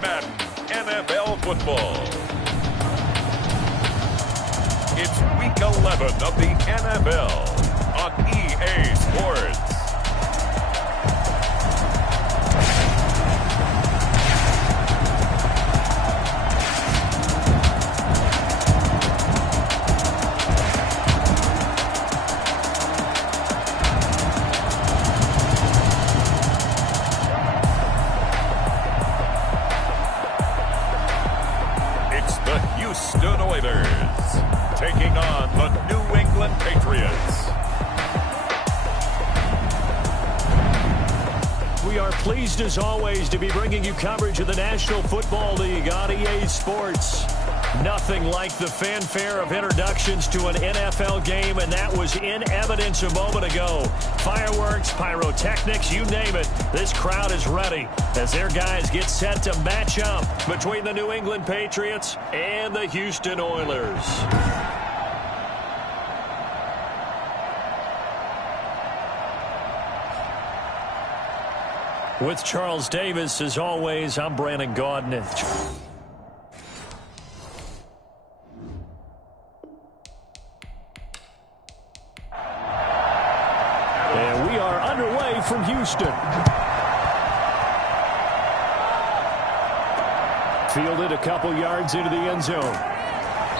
Madden NFL football. It's week 11 of the NFL on EA Sports. Taking on the New England Patriots. We are pleased as always to be bringing you coverage of the National Football League on EA Sports. Nothing like the fanfare of introductions to an NFL game, and that was in evidence a moment ago. Fireworks, pyrotechnics, you name it. This crowd is ready as their guys get set to match up between the New England Patriots and the Houston Oilers. With Charles Davis, as always, I'm Brandon Gaudin. And we are underway from Houston. Fielded a couple yards into the end zone.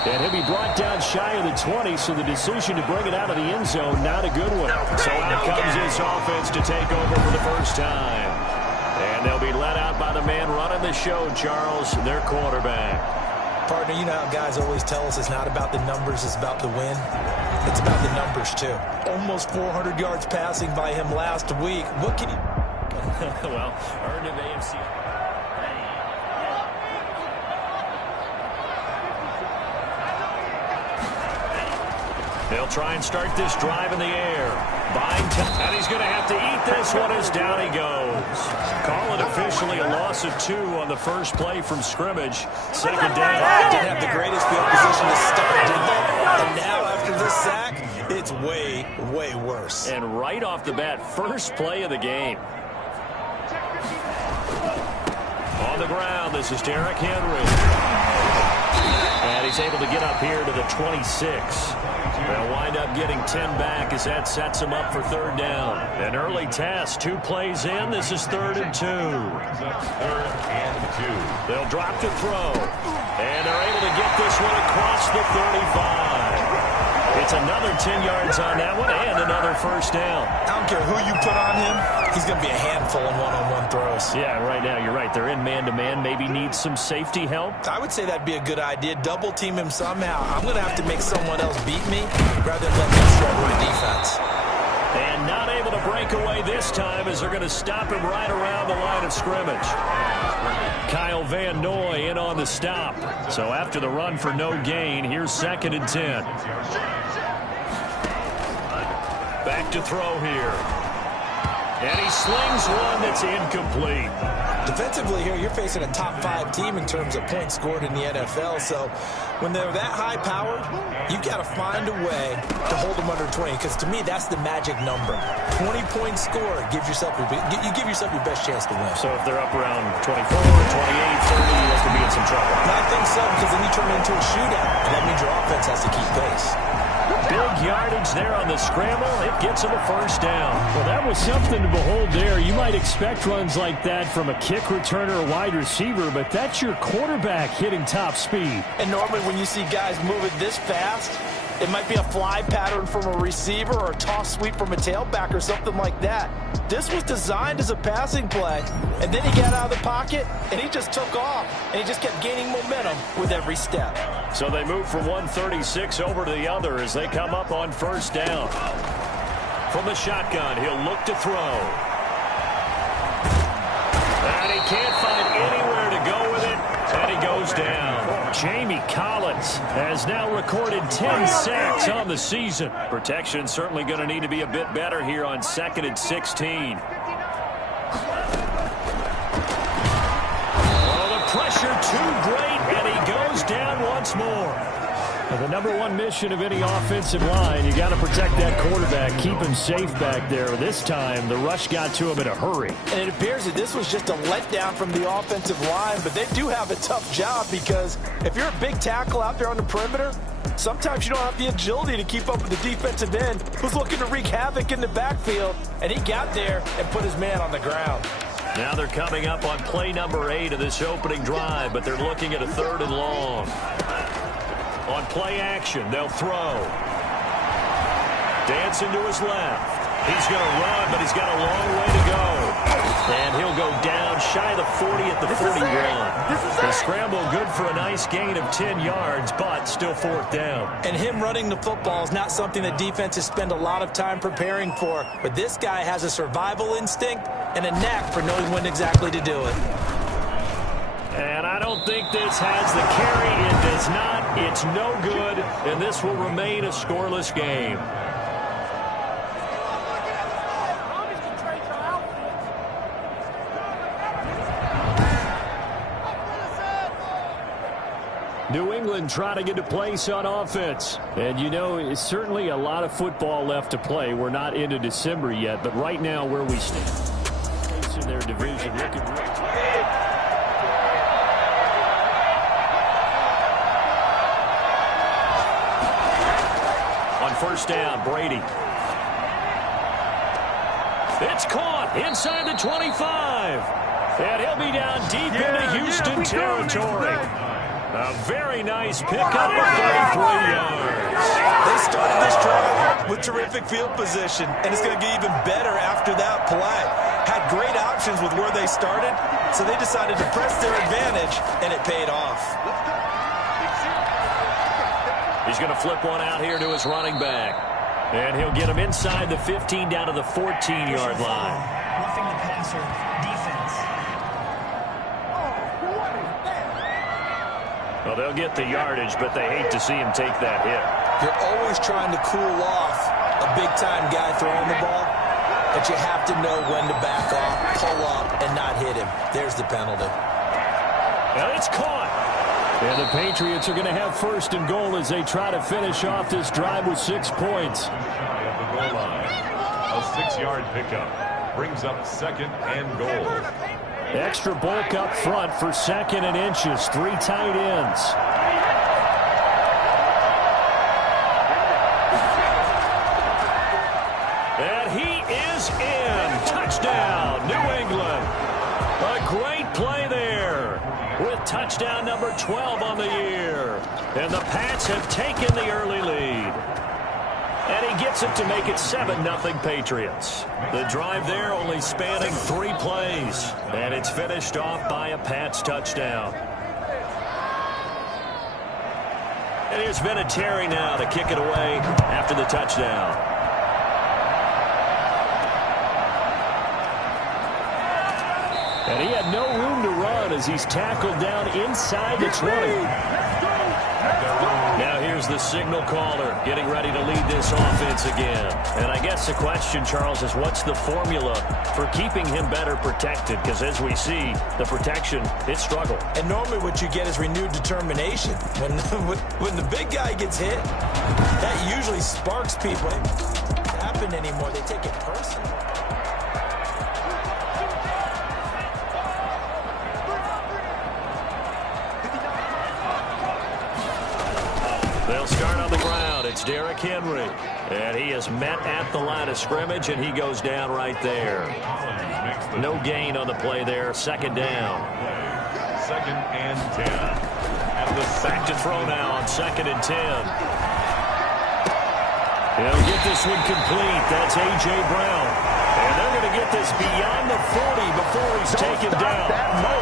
And he'll be brought down shy of the 20, so the decision to bring it out of the end zone, not a good one. So out comes this offense to take over for the first time. And they'll be let out by the man running the show, Charles, their quarterback. Partner, you know how guys always tell us it's not about the numbers, it's about the win. It's about the numbers, too. Almost 400 yards passing by him last week. What can he... Well, earned him AFC. They'll try and start this drive in the air. And he's going to have to eat this one as down he goes. Call it officially a loss of 2 on the first play from scrimmage. Second down. Didn't have the greatest field position to start, did they? And now after this sack, it's way, way worse. And right off the bat, first play of the game. On the ground, this is Derrick Henry. And he's able to get up here to the 26. They'll wind up getting 10 back as that sets him up for third down. An early test, 2 plays in. This is 3rd and 2. 3rd and 2. They'll drop to throw. And they're able to get this one across the 35. It's another 10 yards on that one and another first down. I don't care who you put on him. He's going to be a handful in one-on-one throws. Yeah, right now you're right. They're in man-to-man. Maybe needs some safety help. I would say that'd be a good idea. Double team him somehow. I'm going to have to make someone else beat me rather than let him shred my defense. And not able to break away this time as they're going to stop him right around the line of scrimmage. Kyle Van Noy in on the stop. So after the run for no gain, here's 2nd and 10. Back to throw here. And he slings one that's incomplete. Defensively here, you're facing a top 5 team in terms of points scored in the NFL. So when they're that high-powered, you got to find a way to hold them under 20. Because to me, that's the magic number. 20-point score gives yourself you give yourself your best chance to win. So if they're up around 24, 28, 30, you have to be in some trouble. I think so, because then you turn it into a shootout. And that means your offense has to keep pace. Big yardage there on the scramble. It gets him a first down. Well, that was something to behold there. You might expect runs like that from a kick returner or wide receiver, but that's your quarterback hitting top speed. And normally when you see guys moving this fast, it might be a fly pattern from a receiver or a toss sweep from a tailback or something like that. This was designed as a passing play, and then he got out of the pocket, and he just took off, and he just kept gaining momentum with every step. So they move from 136 over to the other as they come up on first down. From the shotgun, he'll look to throw. And he can't find anywhere to go with it, and he goes down. Jamie Collins has now recorded 10 sacks on the season. Protection certainly going to need to be a bit better here on 2nd and 16. Oh, the pressure too great, and he goes down once more. The number one mission of any offensive line, you got to protect that quarterback, keep him safe back there. This time, the rush got to him in a hurry. And it appears that this was just a letdown from the offensive line, but they do have a tough job because if you're a big tackle out there on the perimeter, sometimes you don't have the agility to keep up with the defensive end who's looking to wreak havoc in the backfield, and he got there and put his man on the ground. Now they're coming up on play number 8 of this opening drive, but they're looking at a 3rd and long. On play action, they'll throw. Dancing to his left. He's going to run, but he's got a long way to go. And he'll go down shy of the 40 at the 41. The scramble good for a nice gain of 10 yards, but still 4th down. And him running the football is not something that defenses spend a lot of time preparing for. But this guy has a survival instinct and a knack for knowing when exactly to do it. And I don't think this has the carry. It does not. It's no good, and this will remain a scoreless game. New England trying to get a place on offense. And, you know, it's certainly a lot of football left to play. We're not into December yet, but right now where we stand in their division looking great. On 1st down, Brady. It's caught inside the 25. And he'll be down deep into Houston territory. A very nice pickup of 33 yards. They started this drive with terrific field position, and it's going to get even better after that play. Had great options with where they started, so they decided to press their advantage, and it paid off. He's going to flip one out here to his running back. And he'll get him inside the 15 down to the 14-yard line. Roughing the passer, defense. Well, they'll get the yardage, but they hate to see him take that hit. You're always trying to cool off a big-time guy throwing the ball, but you have to know when to back off, pull up, and not hit him. There's the penalty. And it's caught. And the Patriots are going to have 1st and goal as they try to finish off this drive with 6 points. At the goal line, a 6-yard pickup brings up 2nd and goal. Extra bulk up front for 2nd and inches. 3 tight ends. And he is in. Touchdown, New England. A great play there with touchdown number 12 on the year. And the Pats have taken the early lead. And he gets it to make it 7-0 Patriots. The drive there only spanning 3 plays. And it's finished off by a Pats touchdown. And here's Vinatieri now to kick it away after the touchdown. And he had no room to run as he's tackled down inside the 20. Now here's the signal caller getting ready to lead this offense again. And I guess the question, Charles, is what's the formula for keeping him better protected? Because as we see, the protection, it struggled. And normally what you get is renewed determination. When the big guy gets hit, that usually sparks people. It doesn't happen anymore. They take it personally. They'll start on the ground. It's Derrick Henry. And he is met at the line of scrimmage, and he goes down right there. No gain on the play there. 2nd down. 2nd and 10. Back to throw now on 2nd and 10. He'll get this one complete. That's A.J. Brown. And they're going to get this beyond the 40 before he's taken down.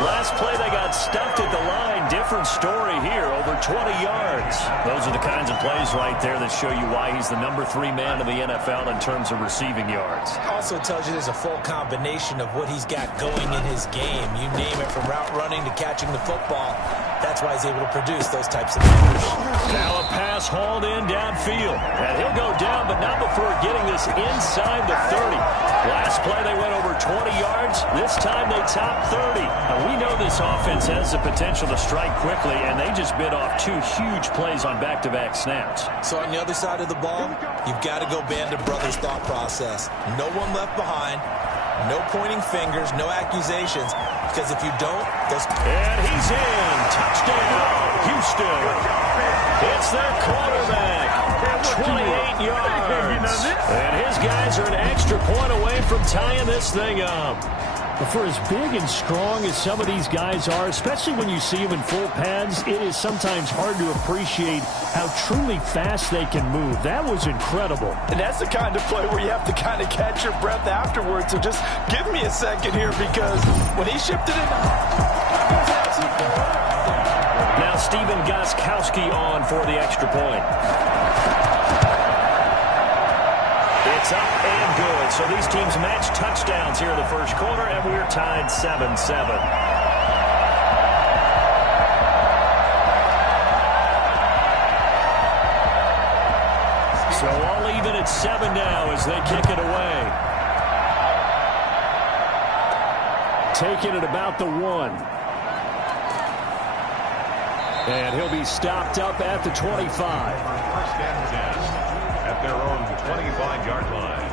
Last play they got stuffed at the line. Different story here, over 20 yards. Those are the kinds of plays right there that show you why he's the number 3 man in the NFL in terms of receiving yards. Also tells you there's a full combination of what he's got going in his game. You name it, from route running to catching the football. That's why he's able to produce those types of numbers. Now a pass hauled in downfield. And he'll go down, but not before getting this inside the 30. Last play, they went over 20 yards. This time, they topped 30. Now, we know this offense has the potential to strike quickly, and they just bit off 2 huge plays on back-to-back snaps. So on the other side of the ball, you've got to go Band of Brothers thought process. No one left behind. No pointing fingers, no accusations, because if you don't, those... And he's in. Touchdown, Houston. It's their quarterback. 28 yards. And his guys are an extra point away from tying this thing up. For as big and strong as some of these guys are, especially when you see them in full pads, it is sometimes hard to appreciate how truly fast they can move. That was incredible. And that's the kind of play where you have to kind of catch your breath afterwards. So just give me a second here, because when he shifted it... Now Steven Gostkowski on for the extra point. It's up and good. So these teams match touchdowns here in the first quarter, and we're tied 7-7. So all even at 7 now as they kick it away. Taking it about the 1. And he'll be stopped up at the 25. First and 10 at their own 25-yard line.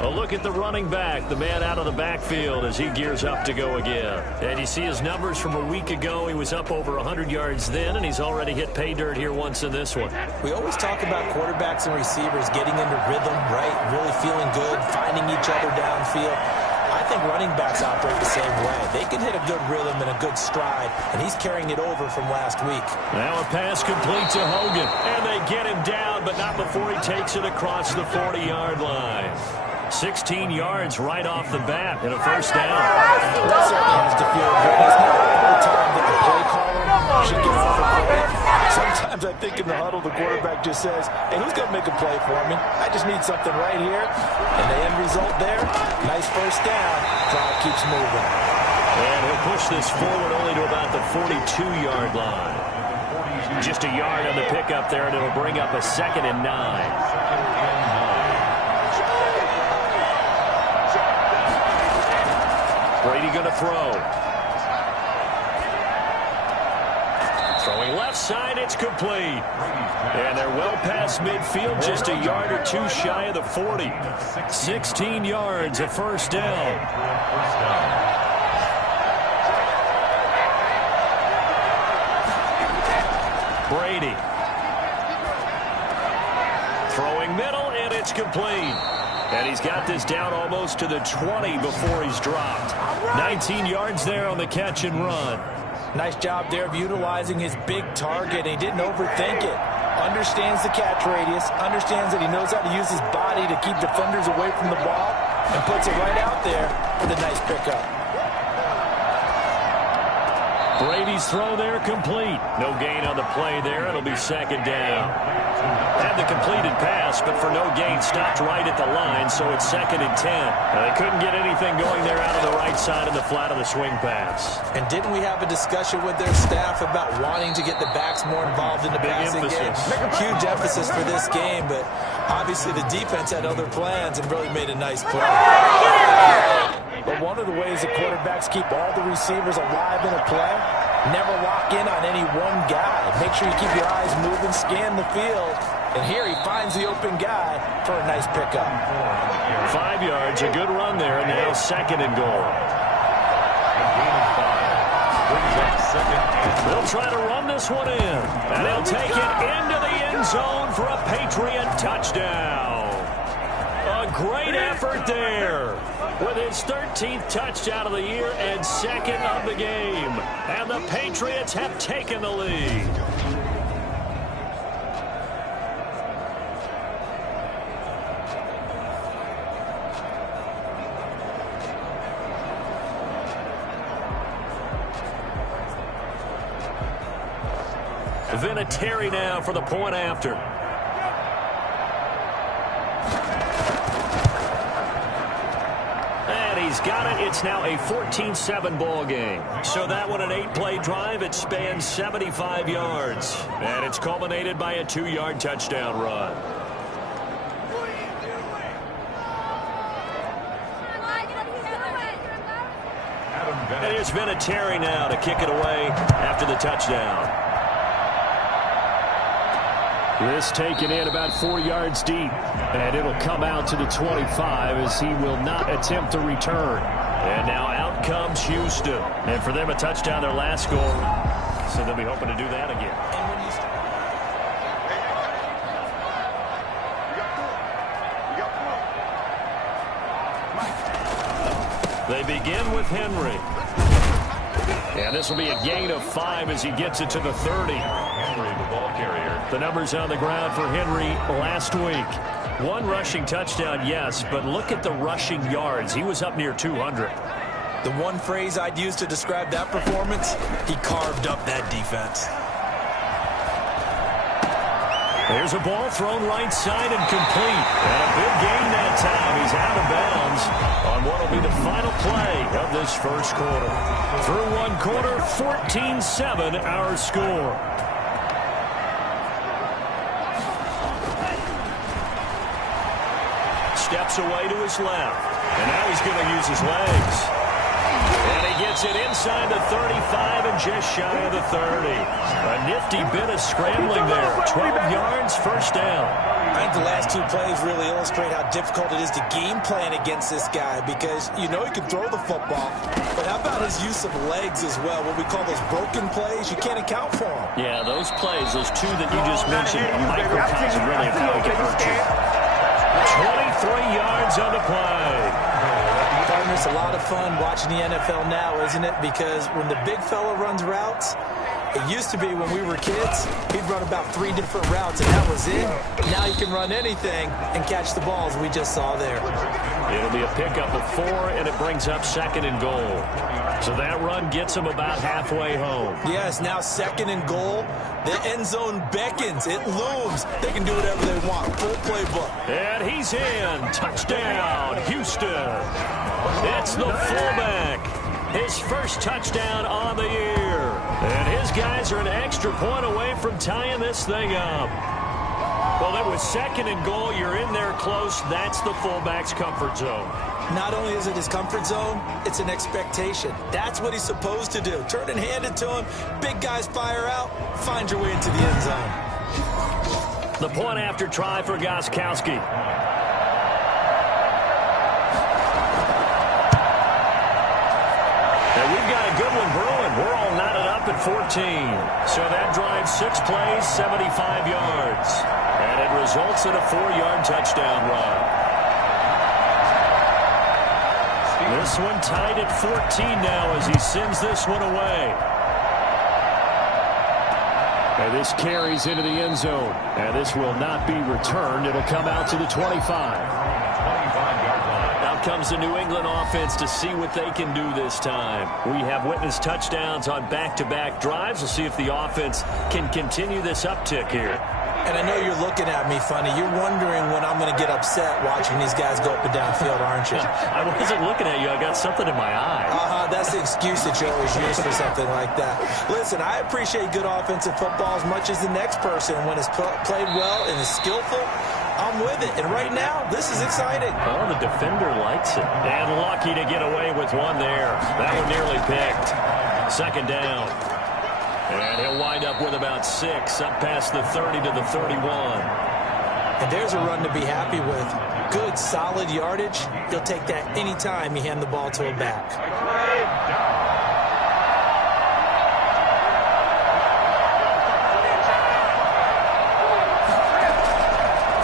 A look at the running back, the man out of the backfield as he gears up to go again. And you see his numbers from a week ago. He was up over 100 yards then, and he's already hit pay dirt here once in this one. We always talk about quarterbacks and receivers getting into rhythm, right? Really feeling good, finding each other downfield. I think running backs operate the same way. They can hit a good rhythm and a good stride, and he's carrying it over from last week. Now a pass complete to Hogan, and they get him down, but not before he takes it across the 40-yard line. 16 yards right off the bat and a first down. That certainly has to feel good. It's not every time that the play caller should get off the credit. Sometimes I think in the huddle, the quarterback just says, hey, who's going to make a play for me? I just need something right here. And the end result there, nice first down. Crowd keeps moving. And he'll push this forward only to about the 42-yard line. Just a yard on the pickup there, and it'll bring up a 2nd and 9. Brady going to throw. Throwing left side, it's complete. And they're well past midfield, just a yard or 2 shy of the 40. 16 yards, a first down. Brady. Throwing middle, and it's complete. And he's got this down almost to the 20 before he's dropped. 19 yards there on the catch and run. Nice job there of utilizing his big target. He didn't overthink it. Understands the catch radius. Understands that he knows how to use his body to keep defenders away from the ball. And puts it right out there with a nice pickup. Brady's throw there complete. No gain on the play there. It'll be 2nd down. Had the completed pass, but for no gain, stopped right at the line, so it's 2nd and 10. They couldn't get anything going there out of the right side of the flat of the swing pass. And didn't we have a discussion with their staff about wanting to get the backs more involved in the passing game? Huge emphasis for this game, but obviously the defense had other plans and really made a nice play. But one of the ways that quarterbacks keep all the receivers alive in a play, never lock in on any one guy. Make sure you keep your eyes moving, scan the field. And here he finds the open guy for a nice pickup. 5 yards, a good run there, and now 2nd and goal. They'll try to run this one in, and they'll take it into the end zone for a Patriot touchdown. A great effort there with his 13th touchdown of the year and 2nd of the game. And the Patriots have taken the lead. Vinatieri now for the point after. He's got it. It's now a 14-7 ball game. So that one, an 8-play drive. It spans 75 yards. And it's culminated by a 2-yard touchdown run. And here's Vinatieri now to kick it away after the touchdown. This taken in about 4 yards deep. And it'll come out to the 25 as he will not attempt to return. And now out comes Houston. And for them, a touchdown, their last score. So they'll be hoping to do that again. They begin with Henry. And this will be a gain of 5 as he gets it to the 30. Henry, the ball carrier. The numbers on the ground for Henry last week. 1 rushing touchdown, yes, but look at the rushing yards. He was up near 200. The one phrase I'd use to describe that performance, he carved up that defense. There's a ball thrown right side and complete. And a big gain that time. He's out of bounds on what will be the final play of this first quarter. Through 1 quarter, 14-7 our score. Steps away to his left. And now he's going to use his legs. And he gets it inside the 35 and just shy of the 30. A nifty bit of scrambling there. 12 yards, first down. I think the last 2 plays really illustrate how difficult it is to game plan against this guy because you know he can throw the football. But how about his use of legs as well? What we call those broken plays, you can't account for them. Yeah, those plays, those 2 that you just mentioned, a microcosm really of how he can hurt you. 23 yards on the play. Partners, a lot of fun watching the NFL now, isn't it? Because when the big fella runs routes, it used to be when we were kids, he'd run about 3 different routes, and that was it. Now he can run anything and catch the balls we just saw there. It'll be a pickup of 4, and it brings up 2nd and goal. So that run gets him about halfway home. Yes, now 2nd and goal. The end zone beckons. It looms. They can do whatever they want. Full playbook. And he's in. Touchdown, Houston. It's the fullback. His first touchdown on the year. And his guys are an extra point away from tying this thing up. Well, it was 2nd and goal. You're in there close. That's the fullback's comfort zone. Not only is it his comfort zone, it's an expectation. That's what he's supposed to do. Turn and hand it to him. Big guys fire out. Find your way into the end zone. The point after try for Gostkowski. And we've got a good one brewing. We're all knotted up at 14. So that drives 6 plays, 75 yards. And it results in a 4-yard touchdown run. This one tied at 14 now as he sends this one away. And this carries into the end zone. And this will not be returned. It'll come out to the 25. 25-yard line. Out comes the New England offense to see what they can do this time. We have witnessed touchdowns on back-to-back drives. We'll see if the offense can continue this uptick here. And I know you're looking at me funny. You're wondering when I'm going to get upset watching these guys go up and down field, aren't you? I wasn't looking at you. I got something in my eye. That's the excuse that you always use for something like that. Listen, I appreciate good offensive football as much as the next person. When it's played well and is skillful, I'm with it. And right now, this is exciting. Oh, the defender likes it. And lucky to get away with one there. That one nearly picked. 2nd down. And he'll wind up with about 6 up past the 30 to the 31. And there's a run to be happy with. Good, solid yardage. He'll take that anytime you hand the ball to a back.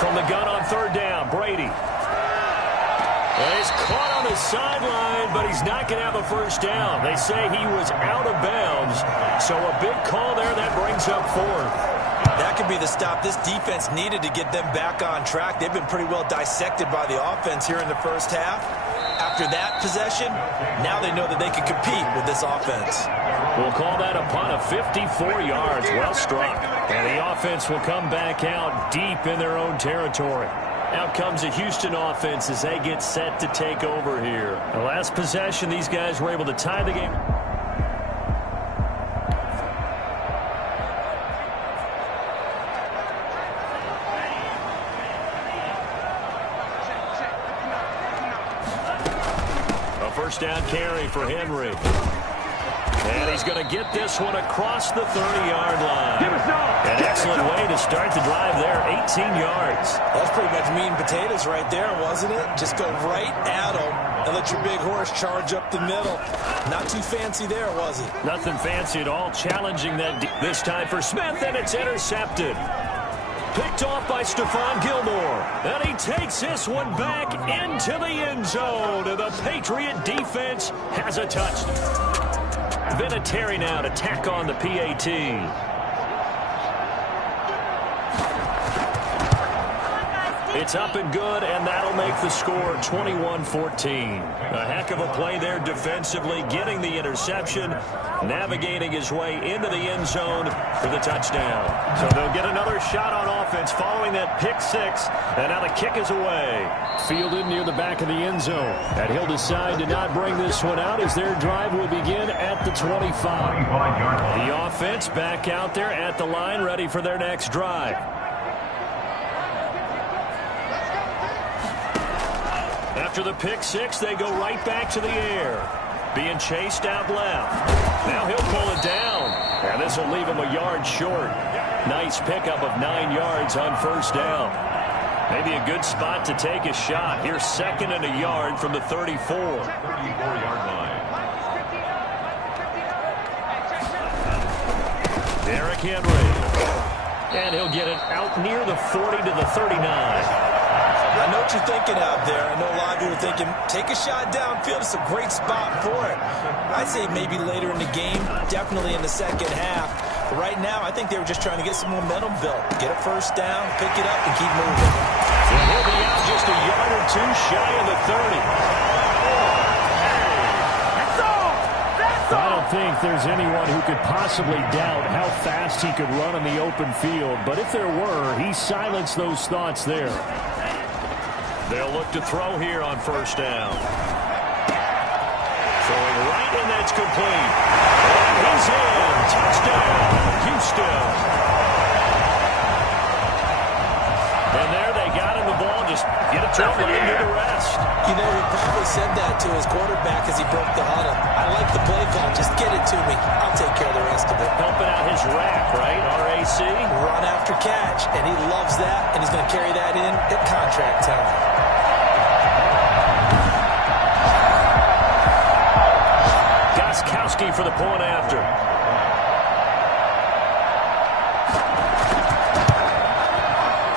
From the gun on 3rd down, Brady. And he's caught on the sideline, but he's not going to have a first down. They say he was out of bounds. So a big call there that brings up 4th. That could be the stop this defense needed to get them back on track. They've been pretty well dissected by the offense here in the first half. After that possession, now they know that they can compete with this offense. We'll call that a punt of 54 yards. Well struck. And the offense will come back out deep in their own territory. Out comes a Houston offense as they get set to take over here. The last possession, these guys were able to tie the game. A first down carry for Henry. And he's going to get this one across the 30-yard line. An excellent way to start the drive there, 18 yards. That's pretty much meat and potatoes right there, wasn't it? Just go right at him and let your big horse charge up the middle. Not too fancy there, was it? Nothing fancy at all. Challenging that this time for Smith, and it's intercepted. Picked off by Stephon Gilmore. And he takes this one back into the end zone. And the Patriot defense has a touchdown. Vinatieri now to tack on the PAT. It's up and good, and that'll make the score 21-14. A heck of a play there defensively, getting the interception, navigating his way into the end zone for the touchdown. So they'll get another shot on offense following that pick six, and now the kick is away. Fielded near the back of the end zone. And he'll decide to not bring this one out as their drive will begin at the 25. The offense back out there at the line, ready for their next drive. After the pick six, they go right back to the air. Being chased out left. Now he'll pull it down. And this will leave him a yard short. Nice pickup of 9 yards on first down. Maybe a good spot to take a shot. Here's second and a yard from the 34. 34-yard line. Derrick Henry. And he'll get it out near the 40 to the 39. I know what you're thinking out there. I know a lot of you are thinking, take a shot downfield. It's a great spot for it. I'd say maybe later in the game, definitely in the second half. But right now, I think they were just trying to get some momentum built. Get a first down, pick it up, and keep moving. And he'll be out just a yard or two shy of the 30. I don't think there's anyone who could possibly doubt how fast he could run in the open field. But if there were, he silenced those thoughts there. They'll look to throw here on first down. Throwing right, and that's complete. And he's in. Touchdown, Houston. And there they got him the ball. Just get it to him and do the rest. You know, he probably said that to his quarterback as he broke the huddle. I like the play call. Just get it to me. I'll take care of the rest of it. Helping out his rack, right? RAC. Run after catch. And he loves that. And he's going to carry that in at contract time. Goskowski for the point after.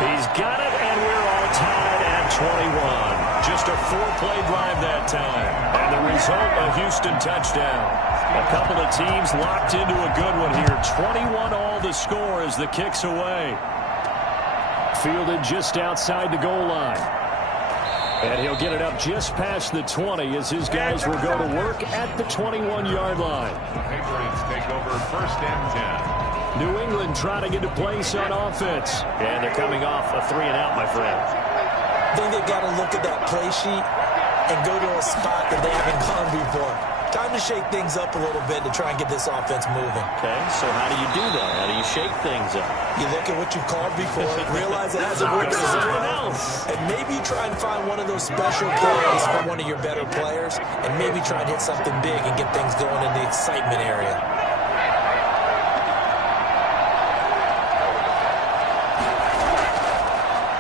He's got it, and we're all tied at 21. Just a 4-play drive that time. And the result, a Houston touchdown. A couple of teams locked into a good one here. 21 all the score as the kick's away. Fielded just outside the goal line. And he'll get it up just past the 20 as his guys will go to work at the 21-yard line. The Patriots take over first and 10. New England trying to get a place on offense. And they're coming off a 3-and-out, my friend. I think they've got to look at that play sheet and go to a spot that they haven't gone before. Time to shake things up a little bit to try and get this offense moving. Okay, so how do you do that? How do you shake things up? You look at what you called before, realize it hasn't worked as well, and maybe you try and find one of those special plays for one of your better players, and maybe try and hit something big and get things going in the excitement area.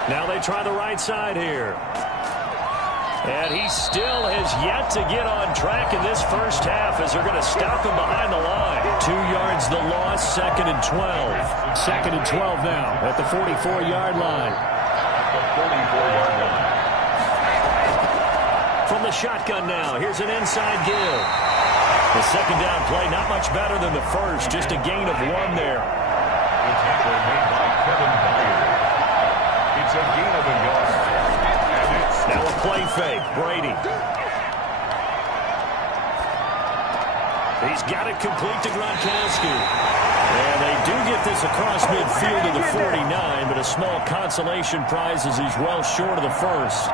Now they try the right side here. And he still has yet to get on track in this first half as they're going to stop him behind the line. 2 yards the loss, second and 12. Second and 12 now at the 44-yard line. The 44-yard line. From the shotgun now, here's an inside give. The second down play, not much better than the first, just a gain of 1 there. The tackle made by Kevin Byard. It's a gain of a yard. Now a play fake, Brady. He's got it complete to Gronkowski. And they do get this across midfield to the 49, but a small consolation prize as he's well short of the first.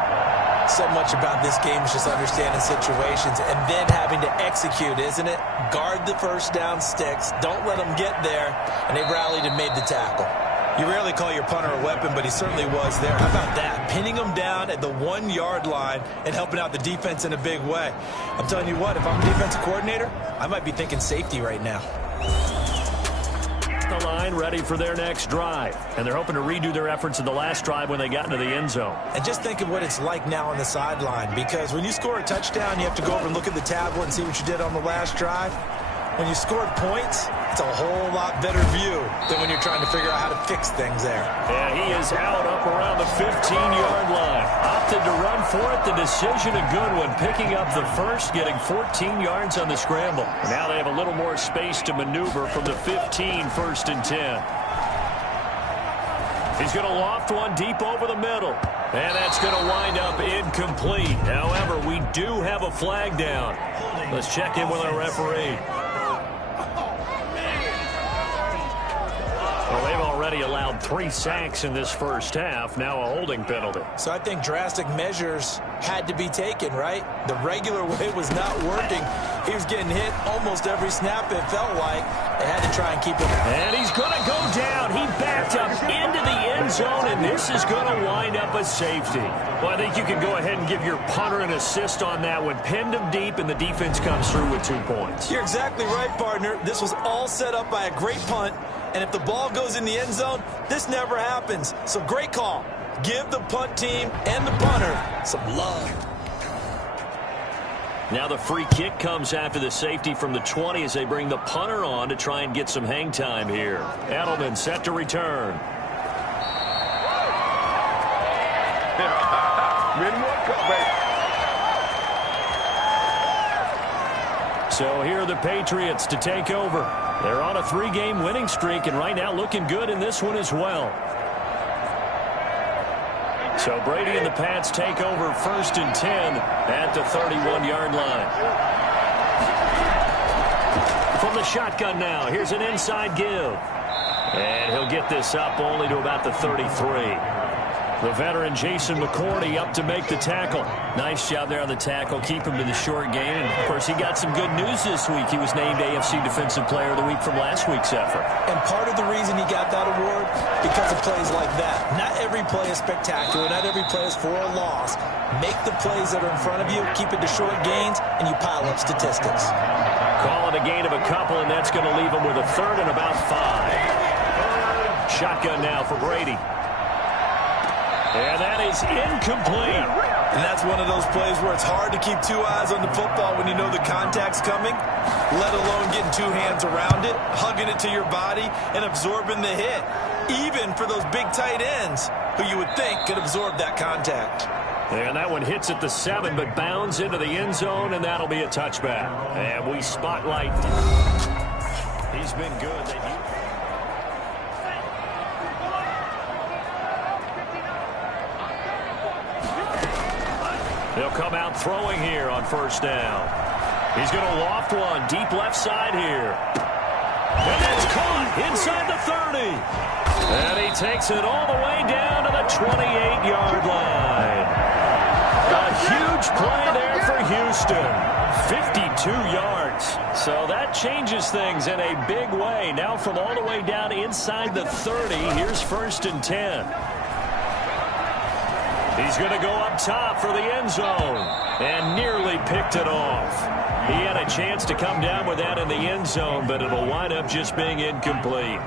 So much about this game is just understanding situations and then having to execute, isn't it? Guard the first down sticks. Don't let them get there. And they rallied and made the tackle. You rarely call your punter a weapon, but he certainly was there. How about that? Pinning him down at the 1-yard line and helping out the defense in a big way. I'm telling you what, if I'm a defensive coordinator, I might be thinking safety right now. The line ready for their next drive, and they're hoping to redo their efforts in the last drive when they got into the end zone. And just think of what it's like now on the sideline, because when you score a touchdown, you have to go over and look at the tablet and see what you did on the last drive. When you scored points, it's a whole lot better view than when you're trying to figure out how to fix things there. Yeah, he is out up around the 15-yard line. Opted to run for it. The decision a good one. Picking up the first, getting 14 yards on the scramble. Now they have a little more space to maneuver from the 15, 1st and 10. He's going to loft one deep over the middle. And that's going to wind up incomplete. However, we do have a flag down. Let's check in with our referee. Well, they've already allowed 3 sacks in this first half. Now a holding penalty. So I think drastic measures had to be taken, right? The regular way was not working. He was getting hit almost every snap, it felt like. They had to try and keep him. And he's going to go down. He backed up into the end zone, and this is going to wind up a safety. Well, I think you can go ahead and give your punter an assist on that one. Pinned him deep, and the defense comes through with 2 points. You're exactly right, partner. This was all set up by a great punt. And if the ball goes in the end zone, this never happens. So great call. Give the punt team and the punter some love. Now the free kick comes after the safety from the 20 as they bring the punter on to try and get some hang time here. Edelman set to return. So here are the Patriots to take over. They're on a 3-game winning streak, and right now looking good in this one as well. So Brady and the Pats take over 1st and 10 at the 31-yard line. From the shotgun now, here's an inside give. And he'll get this up only to about the 33. The veteran Jason McCourty up to make the tackle. Nice job there on the tackle. Keep him to the short game. And, of course, he got some good news this week. He was named AFC Defensive Player of the Week from last week's effort. And part of the reason he got that award, because of plays like that. Not every play is spectacular. Not every play is for a loss. Make the plays that are in front of you, keep it to short gains, and you pile up statistics. Call it a gain of a couple, and that's going to leave him with a 3rd and about 5. Shotgun now for Brady. And that is incomplete. And that's one of those plays where it's hard to keep 2 eyes on the football when you know the contact's coming, let alone getting 2 hands around it, hugging it to your body, and absorbing the hit. Even for those big tight ends who you would think could absorb that contact. And that one hits at the 7, but bounds into the end zone, and that'll be a touchback. And we spotlight. He's been good. They'll come out throwing here on 1st down. He's going to loft one deep left side here. And that's caught inside the 30. And he takes it all the way down to the 28-yard line. A huge play there for Houston. 52 yards. So that changes things in a big way. Now from all the way down inside the 30, here's 1st and 10. He's going to go up top for the end zone and nearly picked it off. He had a chance to come down with that in the end zone, but it'll wind up just being incomplete.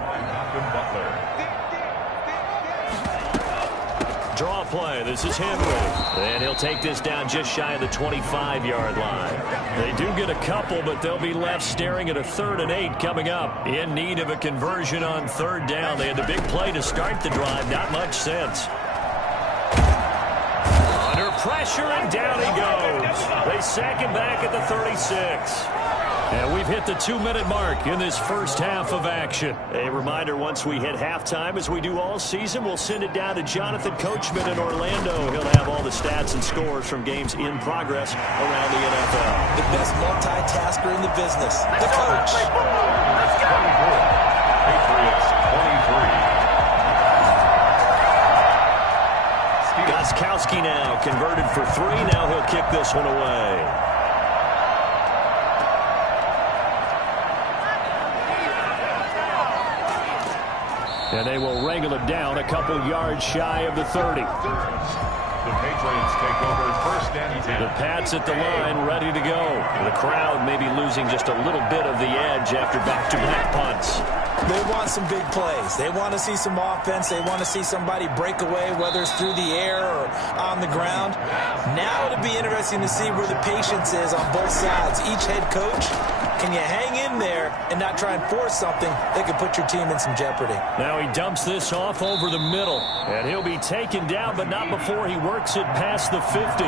Draw play. This is Henry. And he'll take this down just shy of the 25-yard line. They do get a couple, but they'll be left staring at a 3rd and 8 coming up. In need of a conversion on 3rd down. They had the big play to start the drive. Not much sense. Pressure, and down he goes. They sack him back at the 36. And we've hit the 2-minute mark in this first half of action. A reminder, once we hit halftime, as we do all season, we'll send it down to Jonathan Coachman in Orlando. He'll have all the stats and scores from games in progress around the NFL. The best multitasker in the business, the coach. Patriots converted for 3. Now he'll kick this one away. And they will wrangle it down a couple yards shy of the 30. The Patriots take over 1st and 10. The Pats at the line, ready to go. The crowd may be losing just a little bit of the edge after back-to-back punts. They want some big plays. They want to see some offense. They want to see somebody break away, whether it's through the air or on the ground. Now it'll be interesting to see where the patience is on both sides. Each head coach, can you hang in there and not try and force something that could put your team in some jeopardy? Now he dumps this off over the middle, and he'll be taken down, but not before he works it past the 50.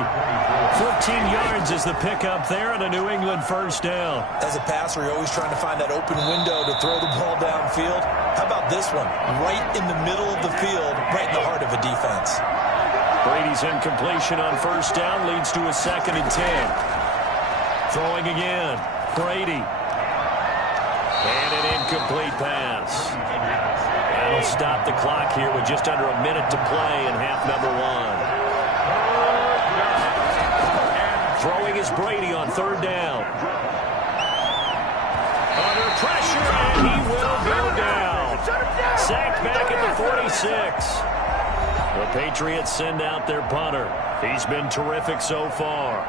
14 yards is the pickup there, and a New England 1st down. As a passer, you're always trying to find that open window to throw the ball downfield. How about this one? Right in the middle of the field, right in the heart of a defense. Brady's incompletion on 1st down leads to a 2nd and 10. Throwing again. Brady. And an incomplete pass. That'll stop the clock here with just under a minute to play in half number 1. Throwing is Brady on 3rd down. Under pressure, and he will go down. Sacked back at the 46. The Patriots send out their punter. He's been terrific so far.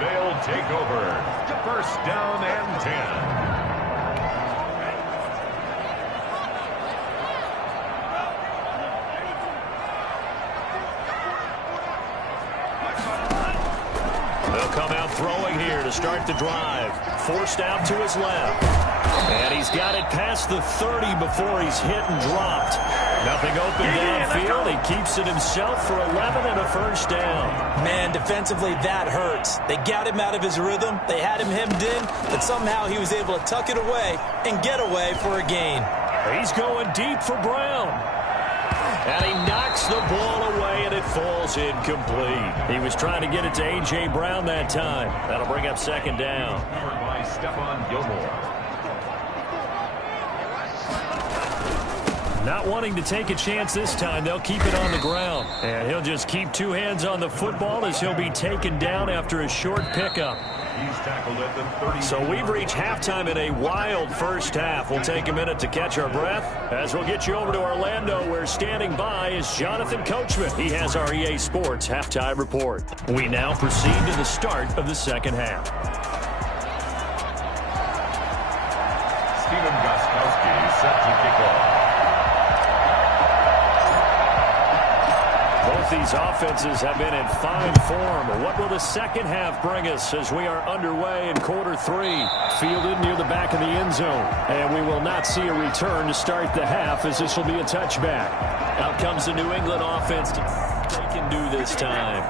They'll take over 1st down and 10. They'll come out throwing here to start the drive. Forced out to his left. And he's got it past the 30 before he's hit and dropped. Nothing open downfield. He keeps it himself for 11 and a 1st down. Man, defensively, that hurts. They got him out of his rhythm. They had him hemmed in, but somehow he was able to tuck it away and get away for a gain. He's going deep for Brown. And he knocks the ball away, and it falls incomplete. He was trying to get it to A.J. Brown that time. That'll bring up 2nd down. Covered by Stephon Gilmore. Not wanting to take a chance this time, they'll keep it on the ground. And he'll just keep 2 hands on the football as he'll be taken down after a short pickup. He's tackled at the 30. So we've reached halftime in a wild 1st half. We'll take a minute to catch our breath as we'll get you over to Orlando, where standing by is Jonathan Coachman. He has our EA Sports halftime report. We now proceed to the start of the 2nd half. Stephen Gostkowski set to kick off. Both these offenses have been in fine form. What will the 2nd half bring us as we are underway in quarter 3? Fielded near the back of the end zone. And we will not see a return to start the half, as this will be a touchback. Out comes the New England offense. They can do this time.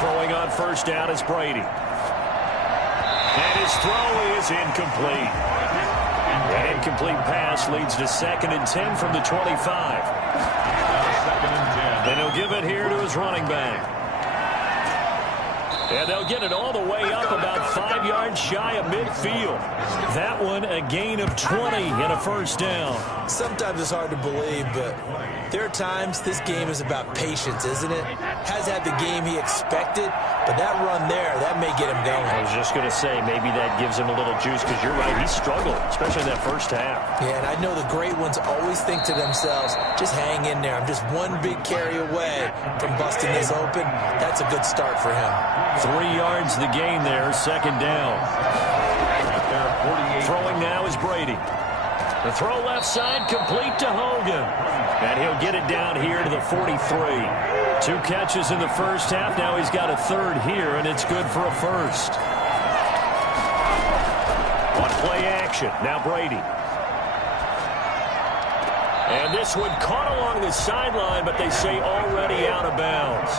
Throwing on 1st down is Brady. And his throw is incomplete. That incomplete pass leads to 2nd and 10 from the 25. 2nd and 10. Then he'll give it here to his running back. And they'll get it all the way up about 5 yards shy of midfield. That one a gain of 20 and a 1st down. Sometimes it's hard to believe, but there are times this game is about patience, isn't it? Has had the game he expected, but that run there, that may get him going. I was just going to say, maybe that gives him a little juice, because you're right, he struggled, especially in that 1st half. Yeah, and I know the great ones always think to themselves, just hang in there. I'm just one big carry away from busting this open. That's a good start for him. 3 yards the gain there, 2nd down. Throwing now is Brady. The throw left side, complete to Hogan. And he'll get it down here to the 43. 2 catches in the 1st half. Now he's got a 3rd here, and it's good for a 1st. On play action, now Brady. And this one caught along the sideline, but they say already out of bounds.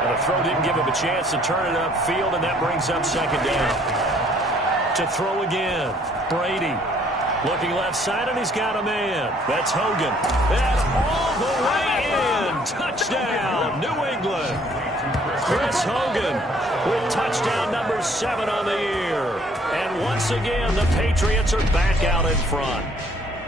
And the throw didn't give him a chance to turn it upfield, and that brings up 2nd down. To throw again, Brady. Looking left side, and he's got a man. That's Hogan. That's all the way in. Touchdown, New England. touchdown number 7 on the year. And once again, the Patriots are back out in front.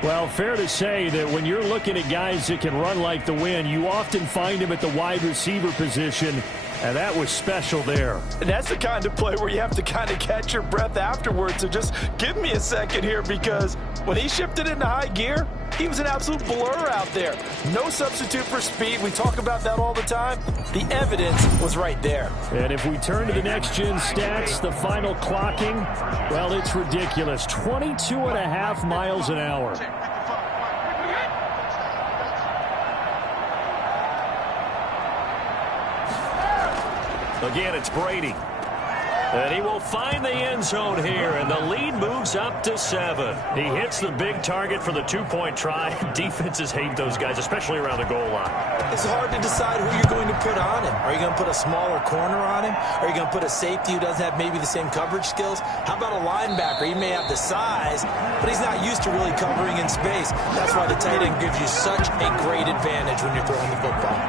Well, fair to say that when you're looking at guys that can run like the wind, you often find them at the wide receiver position, and that was special there. And that's the kind of play where you have to kind of catch your breath afterwards. So just give me a second here, because when he shifted into high gear, he was an absolute blur out there. No substitute for speed. We talk about that all the time. The evidence was right there. And if we turn to the next-gen stats, the final clocking, well, it's ridiculous. 22.5 miles an hour. Again, it's Brady. And he will find the end zone here, and the lead moves up to 7. He hits the big target for the 2-point try. Defenses hate those guys, especially around the goal line. It's hard to decide who you're going to put on him. Are you going to put a smaller corner on him? Are you going to put a safety who doesn't have maybe the same coverage skills? How about a linebacker? He may have the size, but he's not used to really covering in space. That's why the tight end gives you such a great advantage when you're throwing the football.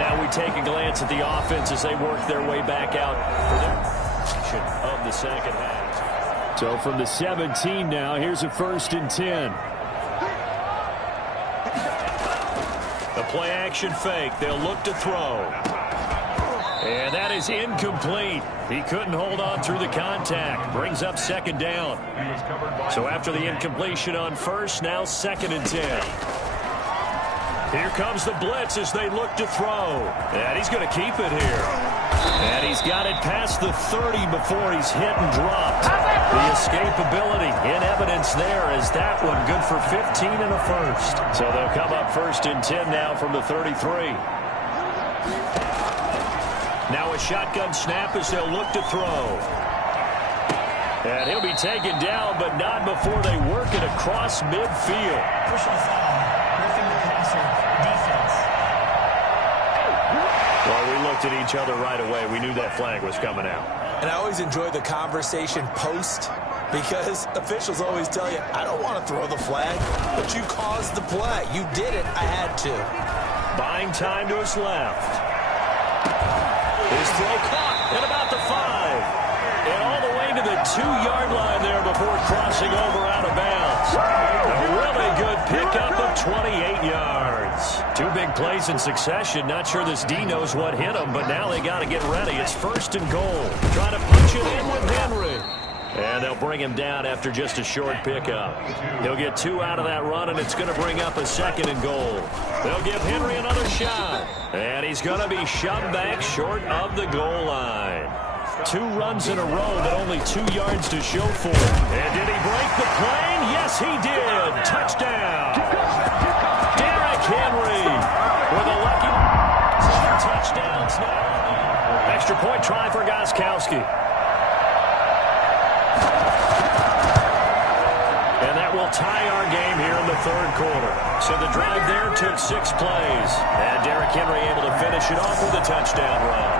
Now we take a glance at the offense as they work their way back out for their of the second half. So from the 17 now, here's a 1st and 10. The play action fake. They'll look to throw. And that is incomplete. He couldn't hold on through the contact. Brings up 2nd down. So after the incompletion on 1st, now 2nd and 10. Here comes the blitz as they look to throw. And he's going to keep it here. And he's got it past the 30 before he's hit and dropped. The escapability in evidence there as that one good for 15 and a 1st. So they'll come up 1st and 10 now from the 33. Now a shotgun snap as they'll look to throw. And he'll be taken down, but not before they work it across midfield. Personal foul. Roughing the passer. Defense. Well, we looked at each other right away. We knew that flag was coming out. And I always enjoy the conversation post, because officials always tell you, I don't want to throw the flag, but you caused the play. You did it. I had to. Buying time to his left. His throw caught at about the 5. And all the way to the 2-yard line there before crossing over out of bounds. A really good pickup of 28 yards. 2 big plays in succession. Not sure this D knows what hit him, but now they got to get ready. It's 1st and goal. Trying to punch it in with Henry. And they'll bring him down after just a short pickup. He'll get 2 out of that run, and it's going to bring up a 2nd and goal. They'll give Henry another shot. And he's going to be shoved back short of the goal line. 2 runs in a row, but only 2 yards to show for it. And did he break the plane? Yes, he did. Touchdown. Derrick Henry with a lucky 2 touchdowns now. Extra point try for Gostkowski. And that will tie our game here in the 3rd quarter. So the drive there took 6 plays. And Derrick Henry able to finish it off with a touchdown run.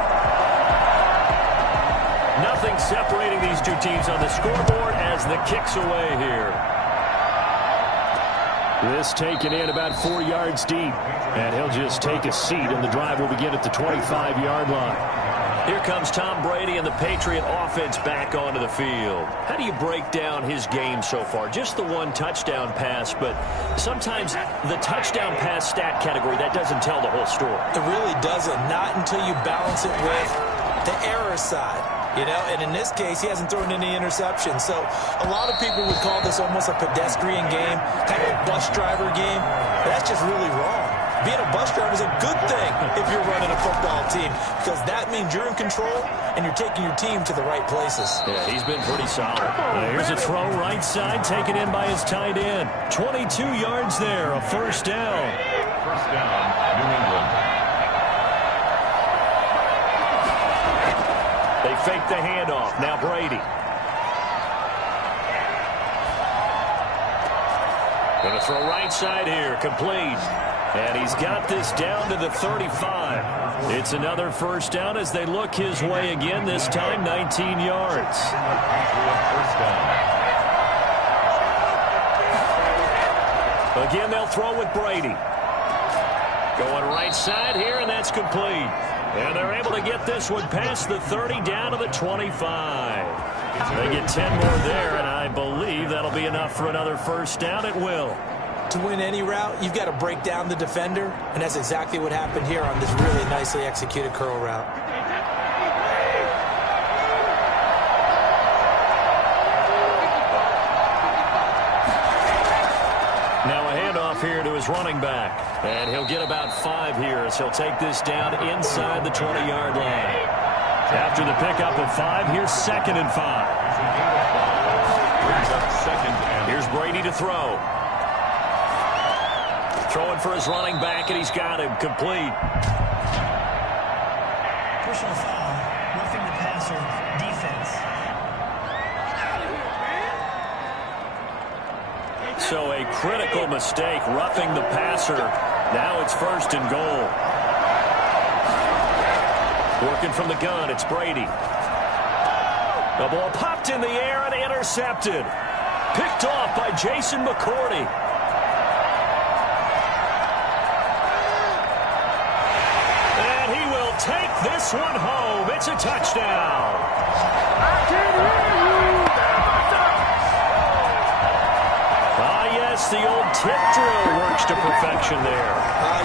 Nothing separating these 2 teams on the scoreboard as the kick's away here. This taken in about 4 yards deep. And he'll just take a seat, and the drive will begin at the 25-yard line. Here comes Tom Brady and the Patriot offense back onto the field. How do you break down his game so far? Just the 1 touchdown pass, but sometimes the touchdown pass stat category, that doesn't tell the whole story. It really doesn't. Not until you balance it with the error side. You know, and in this case, he hasn't thrown any interceptions. So a lot of people would call this almost a pedestrian game, kind of a bus driver game. But that's just really wrong. Being a bus driver is a good thing if you're running a football team, because that means you're in control and you're taking your team to the right places. Yeah, he's been pretty solid. Here's a throw right side, taken in by his tight end. 22 yards there, a 1st down. 1st down, New England. They fake the handoff. Now Brady. Going to throw right side here. Complete. And he's got this down to the 35. It's another 1st down as they look his way again, this time 19 yards. 1st down. Again, they'll throw with Brady. Going right side here, and that's complete. And they're able to get this one past the 30 down to the 25. They get 10 more there, and I believe that'll be enough for another first down. It will. To win any route, you've got to break down the defender, and that's exactly what happened here on this really nicely executed curl route. Now a handoff here to his running back. And he'll get about 5 here as he'll take this down inside the 20-yard line. After the pickup of 5, here's 2nd and 5. Here's Brady to throw. Throwing for his running back, and he's got him complete. Personal foul, roughing the passer, defense. So a critical mistake, roughing the passer. Now it's 1st and goal. Working from the gun, it's Brady. The ball popped in the air and intercepted. Picked off by Jason McCourty. And he will take this one home. It's a touchdown. I can hear you. The old tip drill works to perfection there.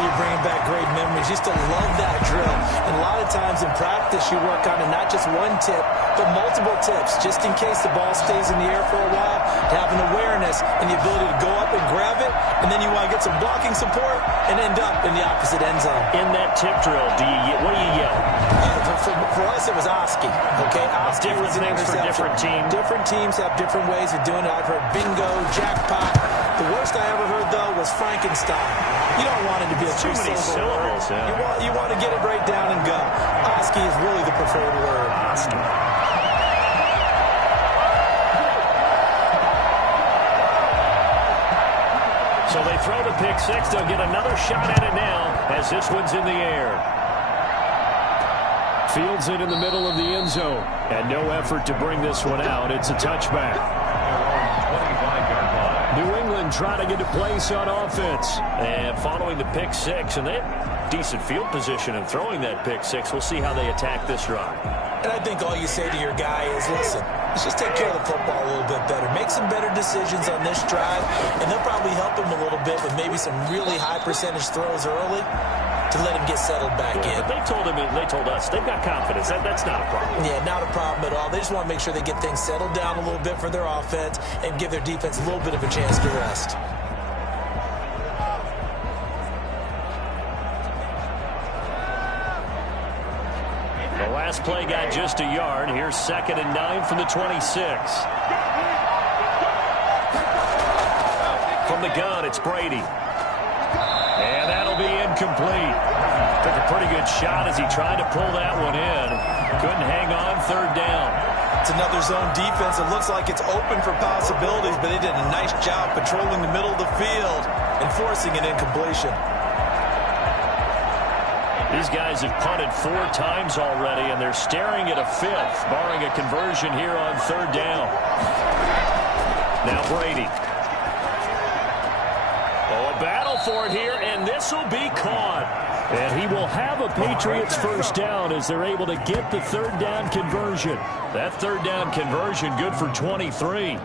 You're bringing back great memories. Used to love that drill. And a lot of times in practice, you work on it, not just one tip, but multiple tips, just in case the ball stays in the air for a while, to have an awareness and the ability to go up and grab it, and then you want to get some blocking support and end up in the opposite end zone. In that tip drill, what do you yell? For us, it was Oski. Okay, Oski was an interception. Different teams. Different teams have different ways of doing it. I've heard bingo, jackpot. The worst I ever heard, though, was Frankenstein. You don't want it to be a too many syllables. Yeah. You want to get it right down and go. Oski is really the preferred word. Oski. So they throw the pick 6. They'll get another shot at it now as this one's in the air. Fields it in the middle of the end zone. And no effort to bring this one out. It's a touchback. New England trying to get a place on offense. And following the pick 6, and they have decent field position in throwing that pick 6. We'll see how they attack this drive. And I think all you say to your guy is, listen, let's just take care of the football a little bit better. Make some better decisions on this drive, and they'll probably help him a little bit with maybe some really high percentage throws early to let him get settled back in. But they told us, they've got confidence. That's not a problem. Yeah, not a problem at all. They just want to make sure they get things settled down a little bit for their offense and give their defense a little bit of a chance to rest. The last play got just a yard. Here's 2nd and 9 from the 26. From the gun, it's Brady. And that'll be incomplete. Took a pretty good shot as he tried to pull that one in. Couldn't hang on, 3rd down. It's another zone defense. It looks like it's open for possibilities, but they did a nice job patrolling the middle of the field and forcing an incompletion. These guys have punted 4 times already, and they're staring at a 5th, barring a conversion here on 3rd down. Now Brady. Oh, a battle for it here, and this will be caught. And he will have a Patriots first down as they're able to get the 3rd down conversion. That 3rd down conversion good for 23.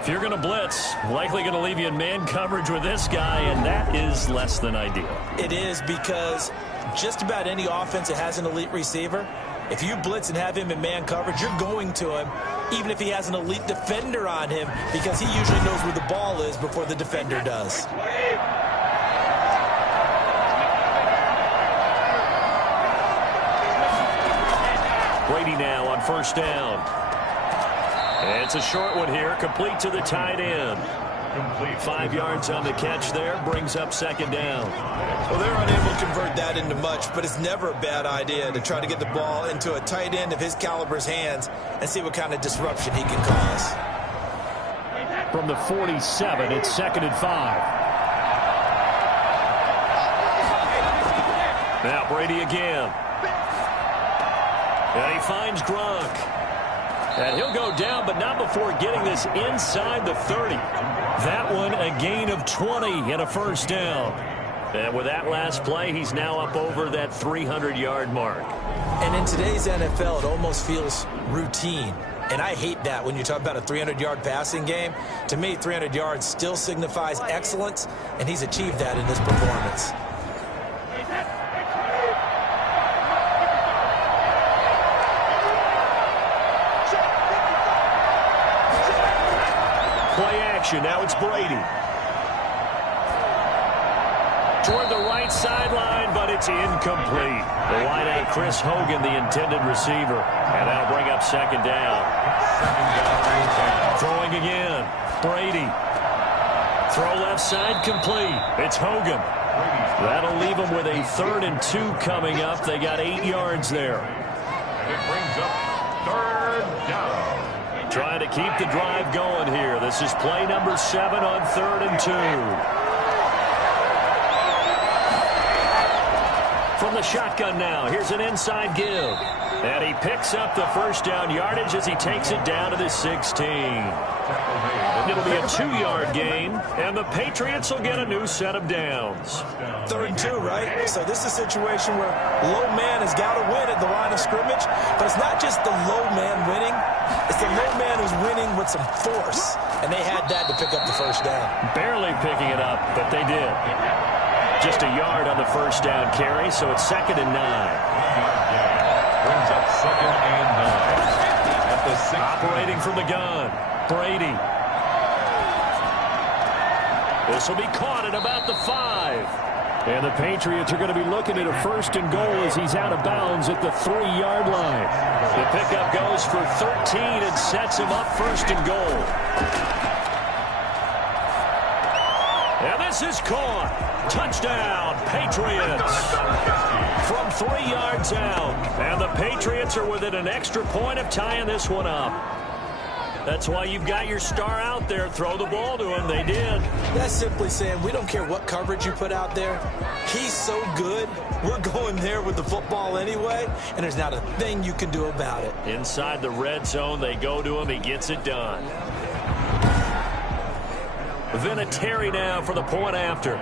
If you're going to blitz, likely going to leave you in man coverage with this guy, and that is less than ideal. It is, because just about any offense that has an elite receiver, if you blitz and have him in man coverage, you're going to him, even if he has an elite defender on him, because he usually knows where the ball is before the defender does. Brady now on 1st down. And it's a short one here, complete to the tight end. 5 yards on the catch there, brings up 2nd down. Well, they're unable to convert that into much, but it's never a bad idea to try to get the ball into a tight end of his caliber's hands and see what kind of disruption he can cause. From the 47, it's 2nd and 5. Now Brady again. And he finds Gronk. And he'll go down, but not before getting this inside the 30. That one a gain of 20 and a first down. And with that last play, he's now up over that 300-yard mark. And in today's NFL, it almost feels routine. And I hate that when you talk about a 300-yard passing game. To me, 300 yards still signifies excellence, and he's achieved that in this performance. Play action. Now it's Brady. Toward the right sideline, but it's incomplete. The wideout, Chris Hogan, the intended receiver. And that'll bring up second down. Throwing again. Brady. Throw left side, complete. It's Hogan. That'll leave them with a 3rd and 2 coming up. They got 8 yards there. And it brings up 3rd down. Trying to keep the drive going here. This is play number 7 on 3rd and 2. From the shotgun now, here's an inside give. And he picks up the first down yardage as he takes it down to the 16. It'll be a 2-yard gain, and the Patriots will get a new set of downs. 3rd and 2, right? So this is a situation where low man has got to win at the line of scrimmage, but it's not just the low man winning. It's the low man who's winning with some force, and they had that to pick up the first down. Barely picking it up, but they did. Just a yard on the first down carry, so it's 2nd and 9. Brings up 2nd and 9. At the 6. Operating from the gun, Brady. This will be caught at about the 5. And the Patriots are going to be looking at a 1st and goal as he's out of bounds at the 3-yard line. The pickup goes for 13 and sets him up 1st and goal. And this is caught. Touchdown, Patriots. From 3 yards out. And the Patriots are within an extra point of tying this one up. That's why you've got your star out there. Throw the ball to him. They did. That's simply saying we don't care what coverage you put out there. He's so good. We're going there with the football anyway, and there's not a thing you can do about it. Inside the red zone, they go to him. He gets it done. Vinatieri now for the point after.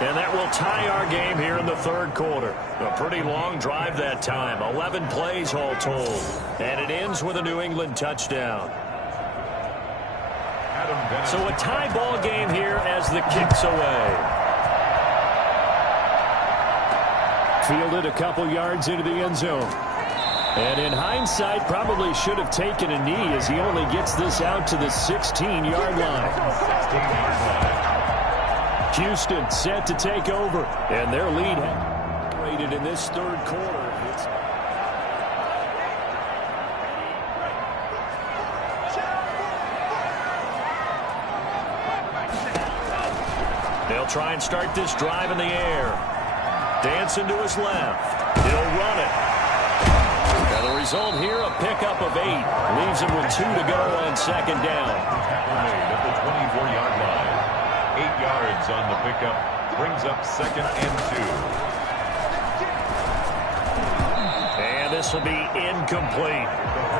And that will tie our game here in the 3rd quarter. A pretty long drive that time. 11 plays all told. And it ends with a New England touchdown. So a tie ball game here as the kick's away. Fielded a couple yards into the end zone. And in hindsight, probably should have taken a knee as he only gets this out to the 16-yard line. Houston set to take over, and their lead rated in this 3rd quarter. They'll try and start this drive in the air. Dancing to his left. He'll run it. Now the result here, a pickup of 8. Leaves him with 2 to go on 2nd down. At the 24-yard line. 8 yards on the pickup. Brings up 2nd and 2. And this will be incomplete.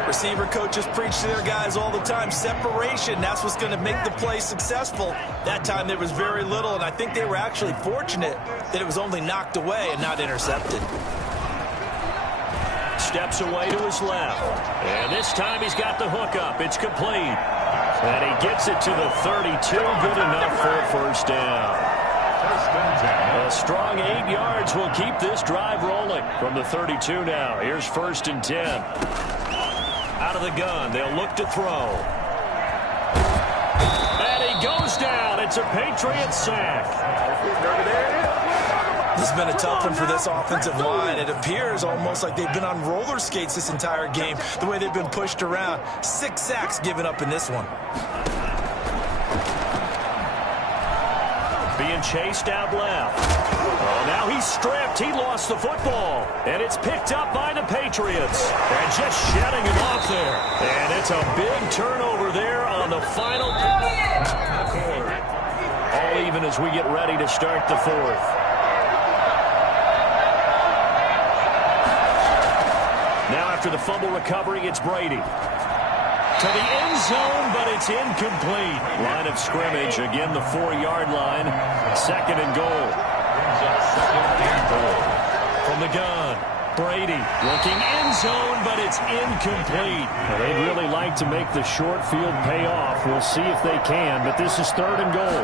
Receiver coaches preach to their guys all the time. Separation, that's what's going to make the play successful. That time there was very little, and I think they were actually fortunate that it was only knocked away and not intercepted. Steps away to his left. And this time he's got the hook up. It's complete. And he gets it to the 32. Good enough for a first down. A strong 8 yards will keep this drive rolling. From the 32 now. Here's 1st and 10. Out of the gun. They'll look to throw. And he goes down. It's a Patriot sack. This has been a tough one for this offensive line. It appears almost like they've been on roller skates this entire game, the way they've been pushed around. 6 sacks given up in this one. Being chased out left. Oh, now he's stripped. He lost the football. And it's picked up by the Patriots. And just shedding him off there. And it's a big turnover there on the final. All even as we get ready to start the 4th. Now after the fumble recovery, it's Brady. To the end zone, but it's incomplete. Line of scrimmage, again the 4-yard line. Second and goal. Brings up second and goal. From the gun, Brady looking end zone, but it's incomplete. Well, they'd really like to make the short field pay off. We'll see if they can, but this is third and goal.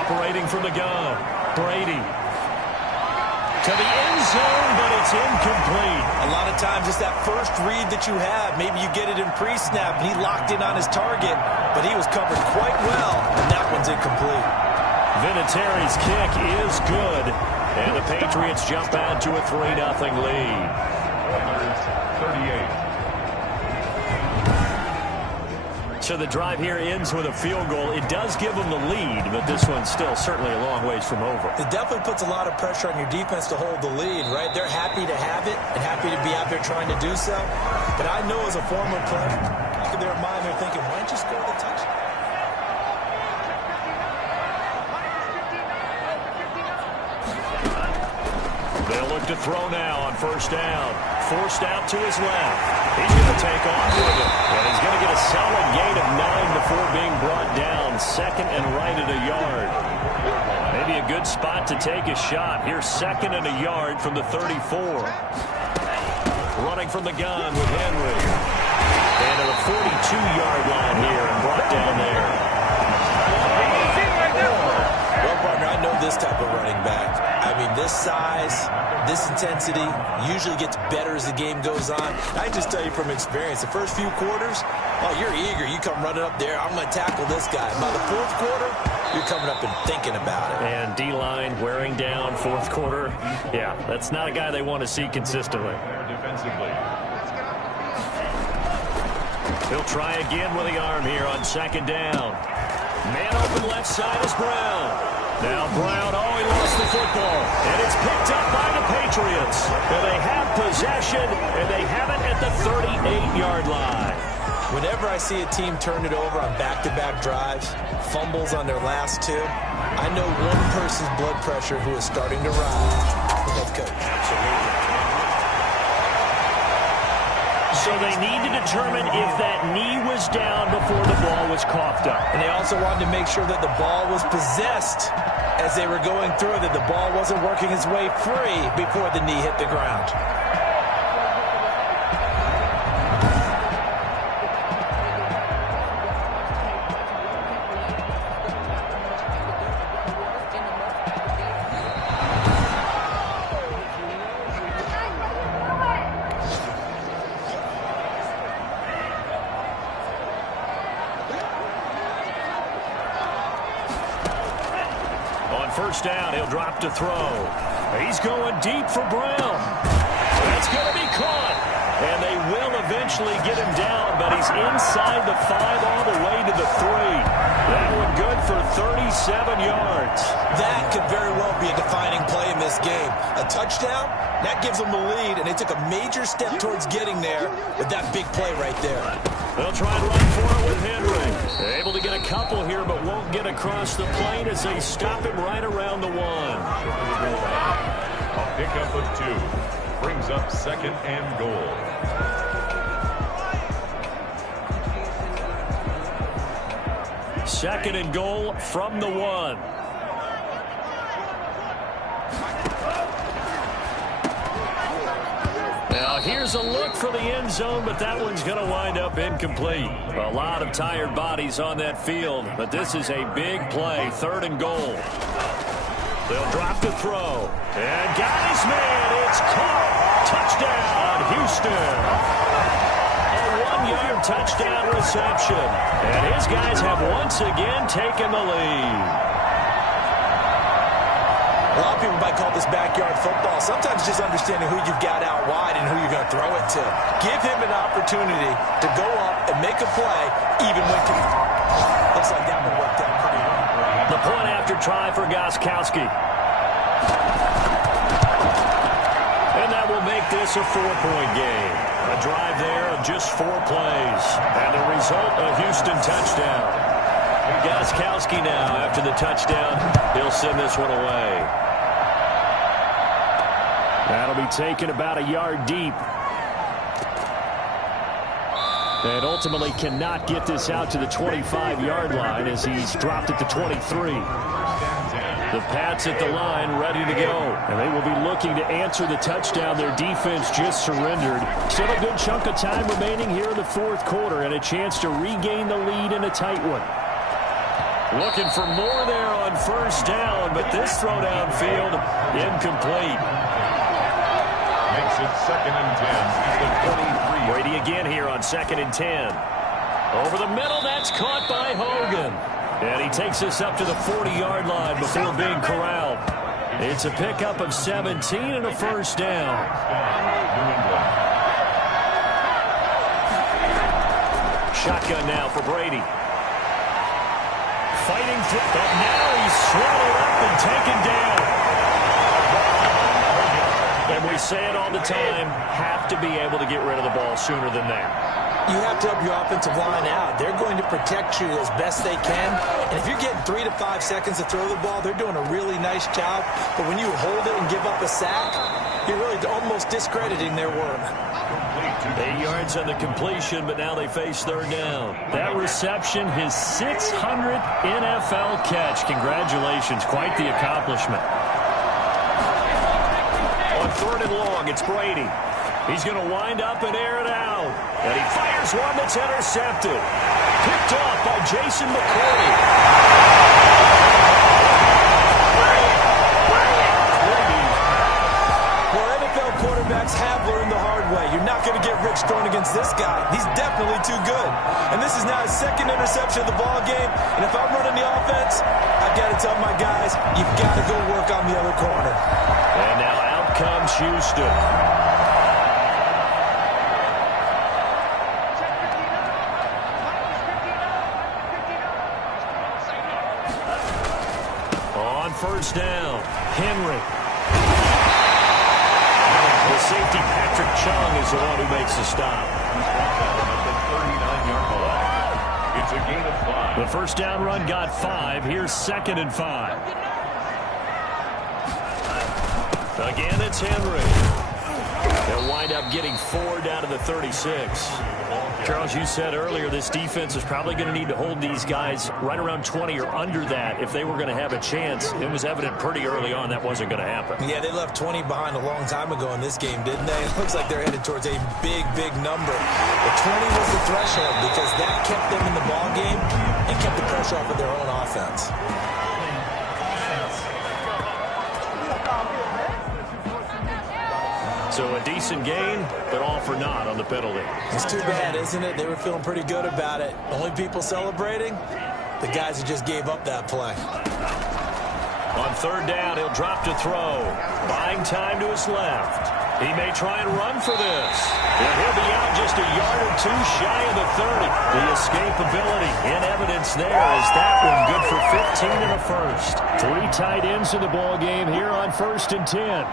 Operating from the gun, Brady. To the end zone, but it's incomplete. A lot of times it's that first read that you have. Maybe you get it in pre-snap, and he locked in on his target, but he was covered quite well, and that one's incomplete. Vinatieri's kick is good, and the Patriots jump out to a 3-0 lead. 38. So the drive here ends with a field goal. It does give them the lead, but this one's still certainly a long ways from over. It definitely puts a lot of pressure on your defense to hold the lead, right? They're happy to have it and happy to be out there trying to do so. But I know as a former player, back in their mind, they're thinking, why don't you score the touchdown? They'll look to throw now on first down. Forced out to his left. He's going to take off with it. And he's going to get a solid gain of 9 before being brought down. Second and right at a yard. Maybe a good spot to take a shot. Here's second and a yard from the 34. Running from the gun with Henry. And to the 42-yard line here and brought down there. Well, partner, I know this type of running back. I mean, this size, this intensity usually gets better as the game goes on. I just tell you from experience, the first few quarters, oh, you're eager. You come running up there, I'm going to tackle this guy. By the fourth quarter, you're coming up and thinking about it. And D-line wearing down fourth quarter. Yeah, that's not a guy they want to see consistently. Defensively. He'll try again with the arm here on second down. Man open left side is Brown. Now Brown, he lost the football. And it's picked up by the Patriots. And they have possession, and they have it at the 38-yard line. Whenever I see a team turn it over on back-to-back drives, fumbles on their last two, I know one person's blood pressure who is starting to rise. The head coach. Absolutely. So they need to determine if that knee was down before the ball was coughed up. And they also wanted to make sure that the ball was possessed as they were going through, that the ball wasn't working its way free before the knee hit the ground. First down, he'll drop to throw. He's going deep for Brown. That's going to be caught. And they will eventually get him down, but he's inside the 5 all the way to the 3. That one good for 37 yards. That could very well be a defining play in this game. A touchdown, that gives them the lead, and they took a major step towards getting there with that big play right there. They'll try to run for it with Henry. They're able to get a couple here, but won't get across the plane as they stop him right around the 1. A pickup of 2. Brings up second and goal. Second and goal from the 1. Now here's a look for the end zone, but that one's going to wind up incomplete. A lot of tired bodies on that field, but this is a big play. Third and goal. They'll drop the throw. And got his man. It's caught. Touchdown, Houston. A 1-yard touchdown reception. And his guys have once again taken the lead. A lot of people might call this backyard football. Sometimes just understanding who you've got out wide and who you're going to throw it to. Give him an opportunity to go up and make a play, even when looks like that one worked out pretty well. The point after try for Gostkowski. And that will make this a 4-point game. A drive there of just 4 plays. And the result, a Houston touchdown. Gostkowski now, after the touchdown, he'll send this one away. That'll be taken about a yard deep. And ultimately cannot get this out to the 25-yard line as he's dropped it to 23. The Pats at the line ready to go. And they will be looking to answer the touchdown their defense just surrendered. Still a good chunk of time remaining here in the fourth quarter and a chance to regain the lead in a tight one. Looking for more there on first down, but this throw downfield incomplete. Makes it 2nd and 10 at the 23. Brady again here on 2nd and 10. Over the middle, that's caught by Hogan. And he takes us up to the 40-yard line before being corralled. It's a pickup of 17 and a first down. Shotgun now for Brady. Fighting through, but now he's swallowed up and taken down. And we say it all the time, have to be able to get rid of the ball sooner than that. You have to help your offensive line out. They're going to protect you as best they can. And if you're getting 3 to 5 seconds to throw the ball, they're doing a really nice job. But when you hold it and give up a sack, you're really almost discrediting their work. 8 yards on the completion, but now they face third down. That reception, his 600th NFL catch. Congratulations. Quite the accomplishment. On 3rd and long, it's Brady. He's going to wind up and air it out. And he fires one that's intercepted. Picked off by Jason McCourty. Well, NFL quarterbacks have learned the hard way. You're not going to get rich throwing against this guy. He's definitely too good. And this is now his 2nd interception of the ball game. And if I'm running the offense, I've got to tell my guys, you've got to go work on the other corner. And now out comes Houston. First down, Henry. The safety, Patrick Chung, is the one who makes the stop. It's a gain of 5. The first down run got 5. Here's 2nd and 5. Again, it's Henry. They'll wind up getting 4 down to the 36. Charles, you said earlier this defense is probably going to need to hold these guys right around 20 or under that if they were going to have a chance. It was evident pretty early on that wasn't going to happen. Yeah, they left 20 behind a long time ago in this game, didn't they? It looks like they're headed towards a big, big number. But 20 was the threshold because that kept them in the ball game and kept the pressure off of their own offense. So a decent gain, but all for naught on the penalty. It's too bad, isn't it? They were feeling pretty good about it. Only people celebrating, the guys who just gave up that play. On 3rd down, he'll drop to throw. Buying time to his left. He may try and run for this. And he'll be out just a yard or 2 shy of the 30. The escapability in evidence there as that one good for 15 and a first. 3 tight ends in the ball game here on 1st and 10.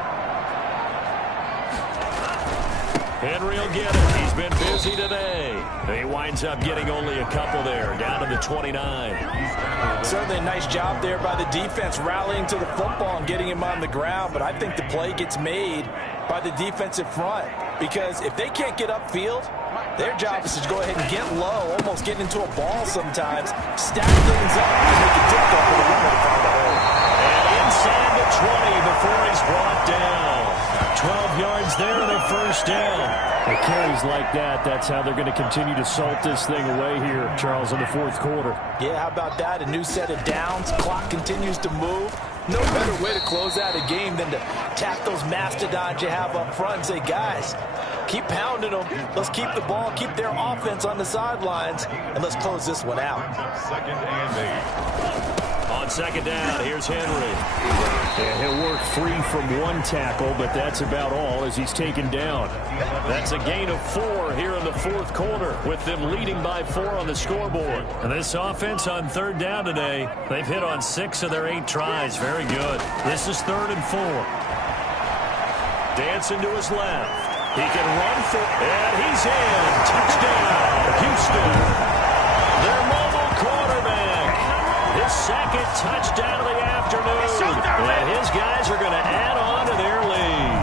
Henry will get it. He's been busy today. He winds up getting only a couple there, down to the 29. Certainly a nice job there by the defense rallying to the football and getting him on the ground, but I think the play gets made by the defensive front because if they can't get upfield, their job is to go ahead and get low, almost getting into a ball sometimes, stack things up and make it difficult for the runner to find a hole. And inside the 20 before he's brought down. 12 yards there and a first down. The carries like that, that's how they're going to continue to salt this thing away here, Charles, in the fourth quarter. Yeah, how about that? A new set of downs. Clock continues to move. No better way to close out a game than to tap those mastodons you have up front and say, guys, keep pounding them. Let's keep the ball, keep their offense on the sidelines, and let's close this one out. 2nd and 8. On 2nd down, here's Henry. And he'll work free from 1 tackle, but that's about all as he's taken down. That's a gain of 4 here in the fourth quarter, with them leading by 4 on the scoreboard. And this offense on 3rd down today, they've hit on 6 of their 8 tries. Very good. This is 3rd and 4. Dancing to his left. He can run for, and he's in. Touchdown, Houston. Their mobile quarterback. His 2nd touchdown of the afternoon. And his guys are going to add on to their lead.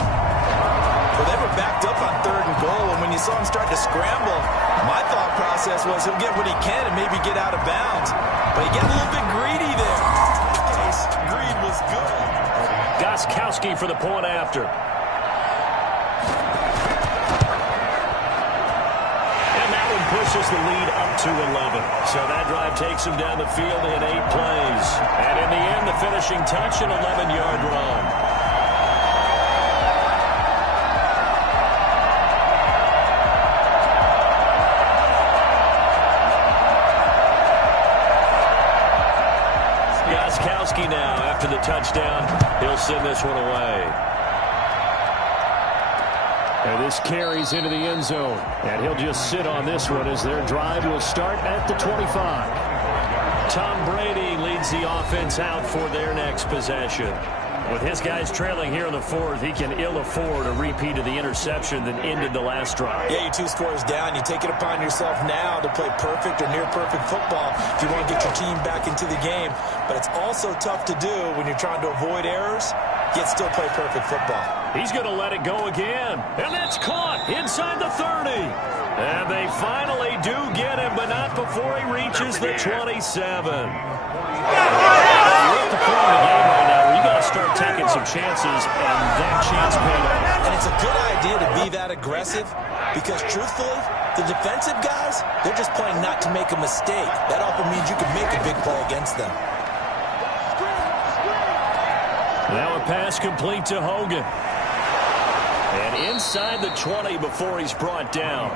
Well, they were backed up on 3rd and goal, and when you saw him start to scramble, my thought process was he'll get what he can and maybe get out of bounds. But he got a little bit greedy there. In this case, greed was good. Gostkowski for the point after. And that one pushes the lead up to 11. So that drive takes him down the field in 8 plays. And in the end, the finishing touch, an 11-yard run. Gostkowski now, after the touchdown, he'll send this one away. And this carries into the end zone. And he'll just sit on this one as their drive will start at the 25. Tom Brady leads the offense out for their next possession. With his guys trailing here in the 4th, he can ill afford a repeat of the interception that ended the last drive. Yeah, you're 2 scores down. You take it upon yourself now to play perfect or near-perfect football if you want to get your team back into the game. But it's also tough to do when you're trying to avoid errors, yet still play perfect football. He's going to let it go again. And that's caught inside the 30. And they finally do get him, but not before he reaches the 27. You're at the point of the game right now where you got to start taking some chances, and that chance paid off. And it's a good idea to be that aggressive because, truthfully, the defensive guys, they're just playing not to make a mistake. That often means you can make a big play against them. Now a pass complete to Hogan. And inside the 20 before he's brought down.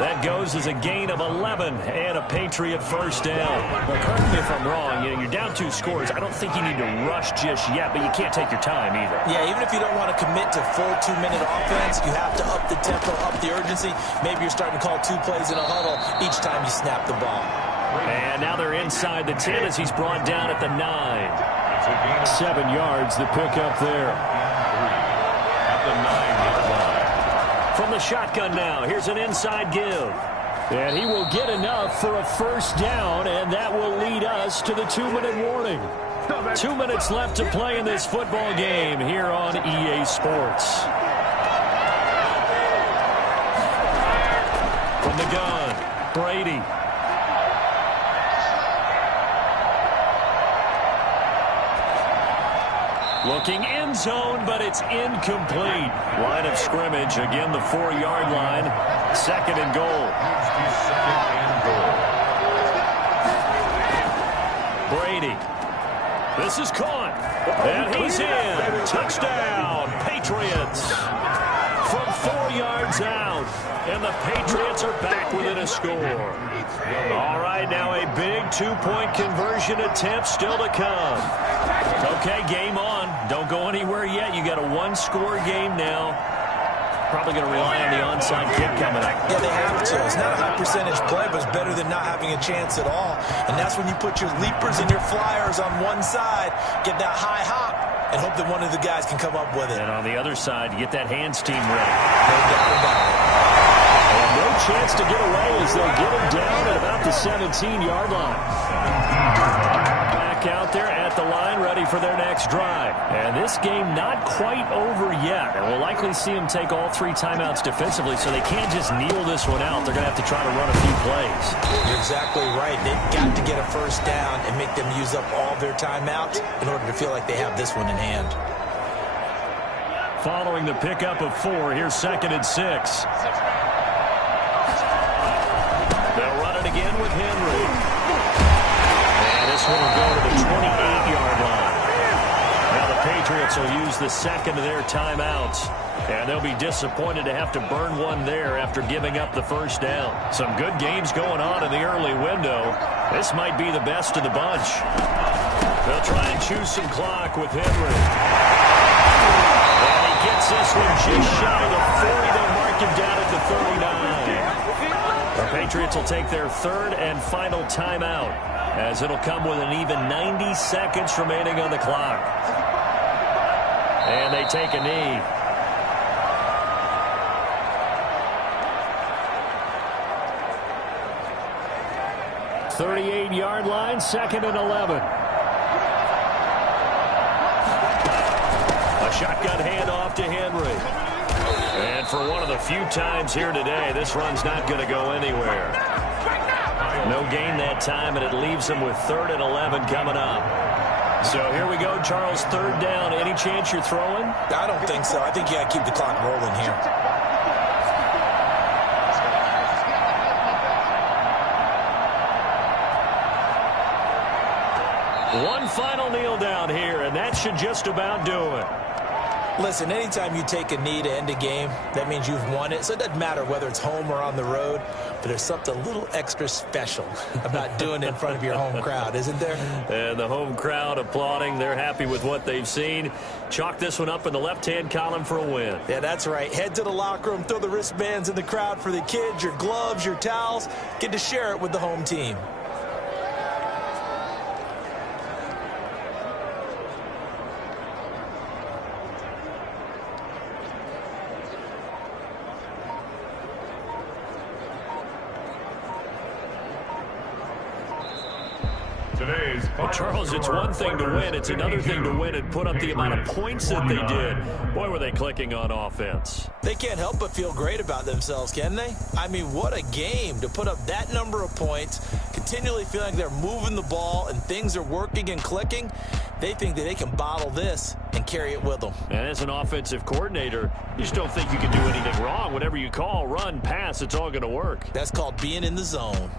That goes as a gain of 11 and a Patriot first down. Well, correct me if I'm wrong. You're down 2 scores. I don't think you need to rush just yet, but you can't take your time either. Yeah, even if you don't want to commit to full 2-minute offense, you have to up the tempo, up the urgency. Maybe you're starting to call 2 plays in a huddle each time you snap the ball. And now they're inside the 10 as he's brought down at the 9. 7 yards, the pickup there. At the 9-yard line. From the shotgun now, here's an inside give. And he will get enough for a first down, and that will lead us to the 2-minute warning. 2 minutes left to play in this football game here on EA Sports. From the gun, Brady. Looking end zone, but it's incomplete. Line of scrimmage, again the 4-yard line. 2nd and goal. Brady. This is caught. And he's in. Touchdown, Patriots. From 4 yards out. And the Patriots are back within a score. All right, now a big 2-point conversion attempt still to come. Okay, game on. Don't go anywhere yet. You got a 1-score game now. Probably going to rely on the onside kick coming up. Yeah, they have to. It's not a high percentage play, but it's better than not having a chance at all. And that's when you put your leapers and your flyers on one side, get that high hop, and hope that one of the guys can come up with it. And on the other side, get that hands team ready. No doubt about it. And no chance to get away as they'll get him down at about the 17-yard line. Back out there at the line, ready for their next drive. And this game not quite over yet. And we'll likely see them take all 3 timeouts defensively, so they can't just kneel this one out. They're going to have to try to run a few plays. You're exactly right. They've got to get a first down and make them use up all their timeouts in order to feel like they have this one in hand. Following the pickup of 4, here's 2nd and 6. They'll run it again with Henry. And this one will go to the 28-yard line. Now the Patriots will use the 2nd of their timeouts. And they'll be disappointed to have to burn one there after giving up the first down. Some good games going on in the early window. This might be the best of the bunch. They'll try and choose some clock with Henry. And he gets this one just shy of the 40. They'll mark him down at the 39. The Patriots will take their 3rd and final timeout, as it'll come with an even 90 seconds remaining on the clock. And they take a knee. The 38-yard line, 2nd and 11. A shotgun handoff to Henry. And for one of the few times here today, this run's not going to go anywhere. No gain that time, and it leaves them with 3rd and 11 coming up. So here we go, Charles, 3rd down. Any chance you're throwing? I don't think so. I think you got to keep the clock rolling here. One final kneel down here, and that should just about do it. Listen, anytime you take a knee to end a game, that means you've won it. So it doesn't matter whether it's home or on the road, but there's something a little extra special about doing it in front of your home crowd, isn't there? And the home crowd applauding. They're happy with what they've seen. Chalk this one up in the left-hand column for a win. Yeah, that's right. Head to the locker room, throw the wristbands in the crowd for the kids, your gloves, your towels. Get to share it with the home team. Well, Charles, it's one thing to win. It's another thing to win and put up the amount of points that they did. Boy, were they clicking on offense. They can't help but feel great about themselves, can they? I mean, what a game to put up that number of points, continually feeling they're moving the ball and things are working and clicking. They think that they can bottle this and carry it with them. And as an offensive coordinator, you just don't think you can do anything wrong. Whatever you call, run, pass, it's all going to work. That's called being in the zone.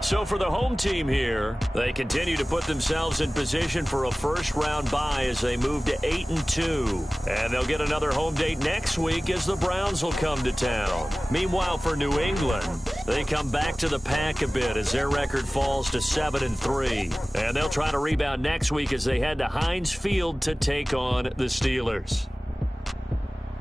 So for the home team here, they continue to put themselves in position for a first-round bye as they move to 8-2. And they'll get another home date next week as the Browns will come to town. Meanwhile, for New England, they come back to the pack a bit as their record falls to 7-3. And they'll try to rebound next week as they head to Heinz Field to take on the Steelers.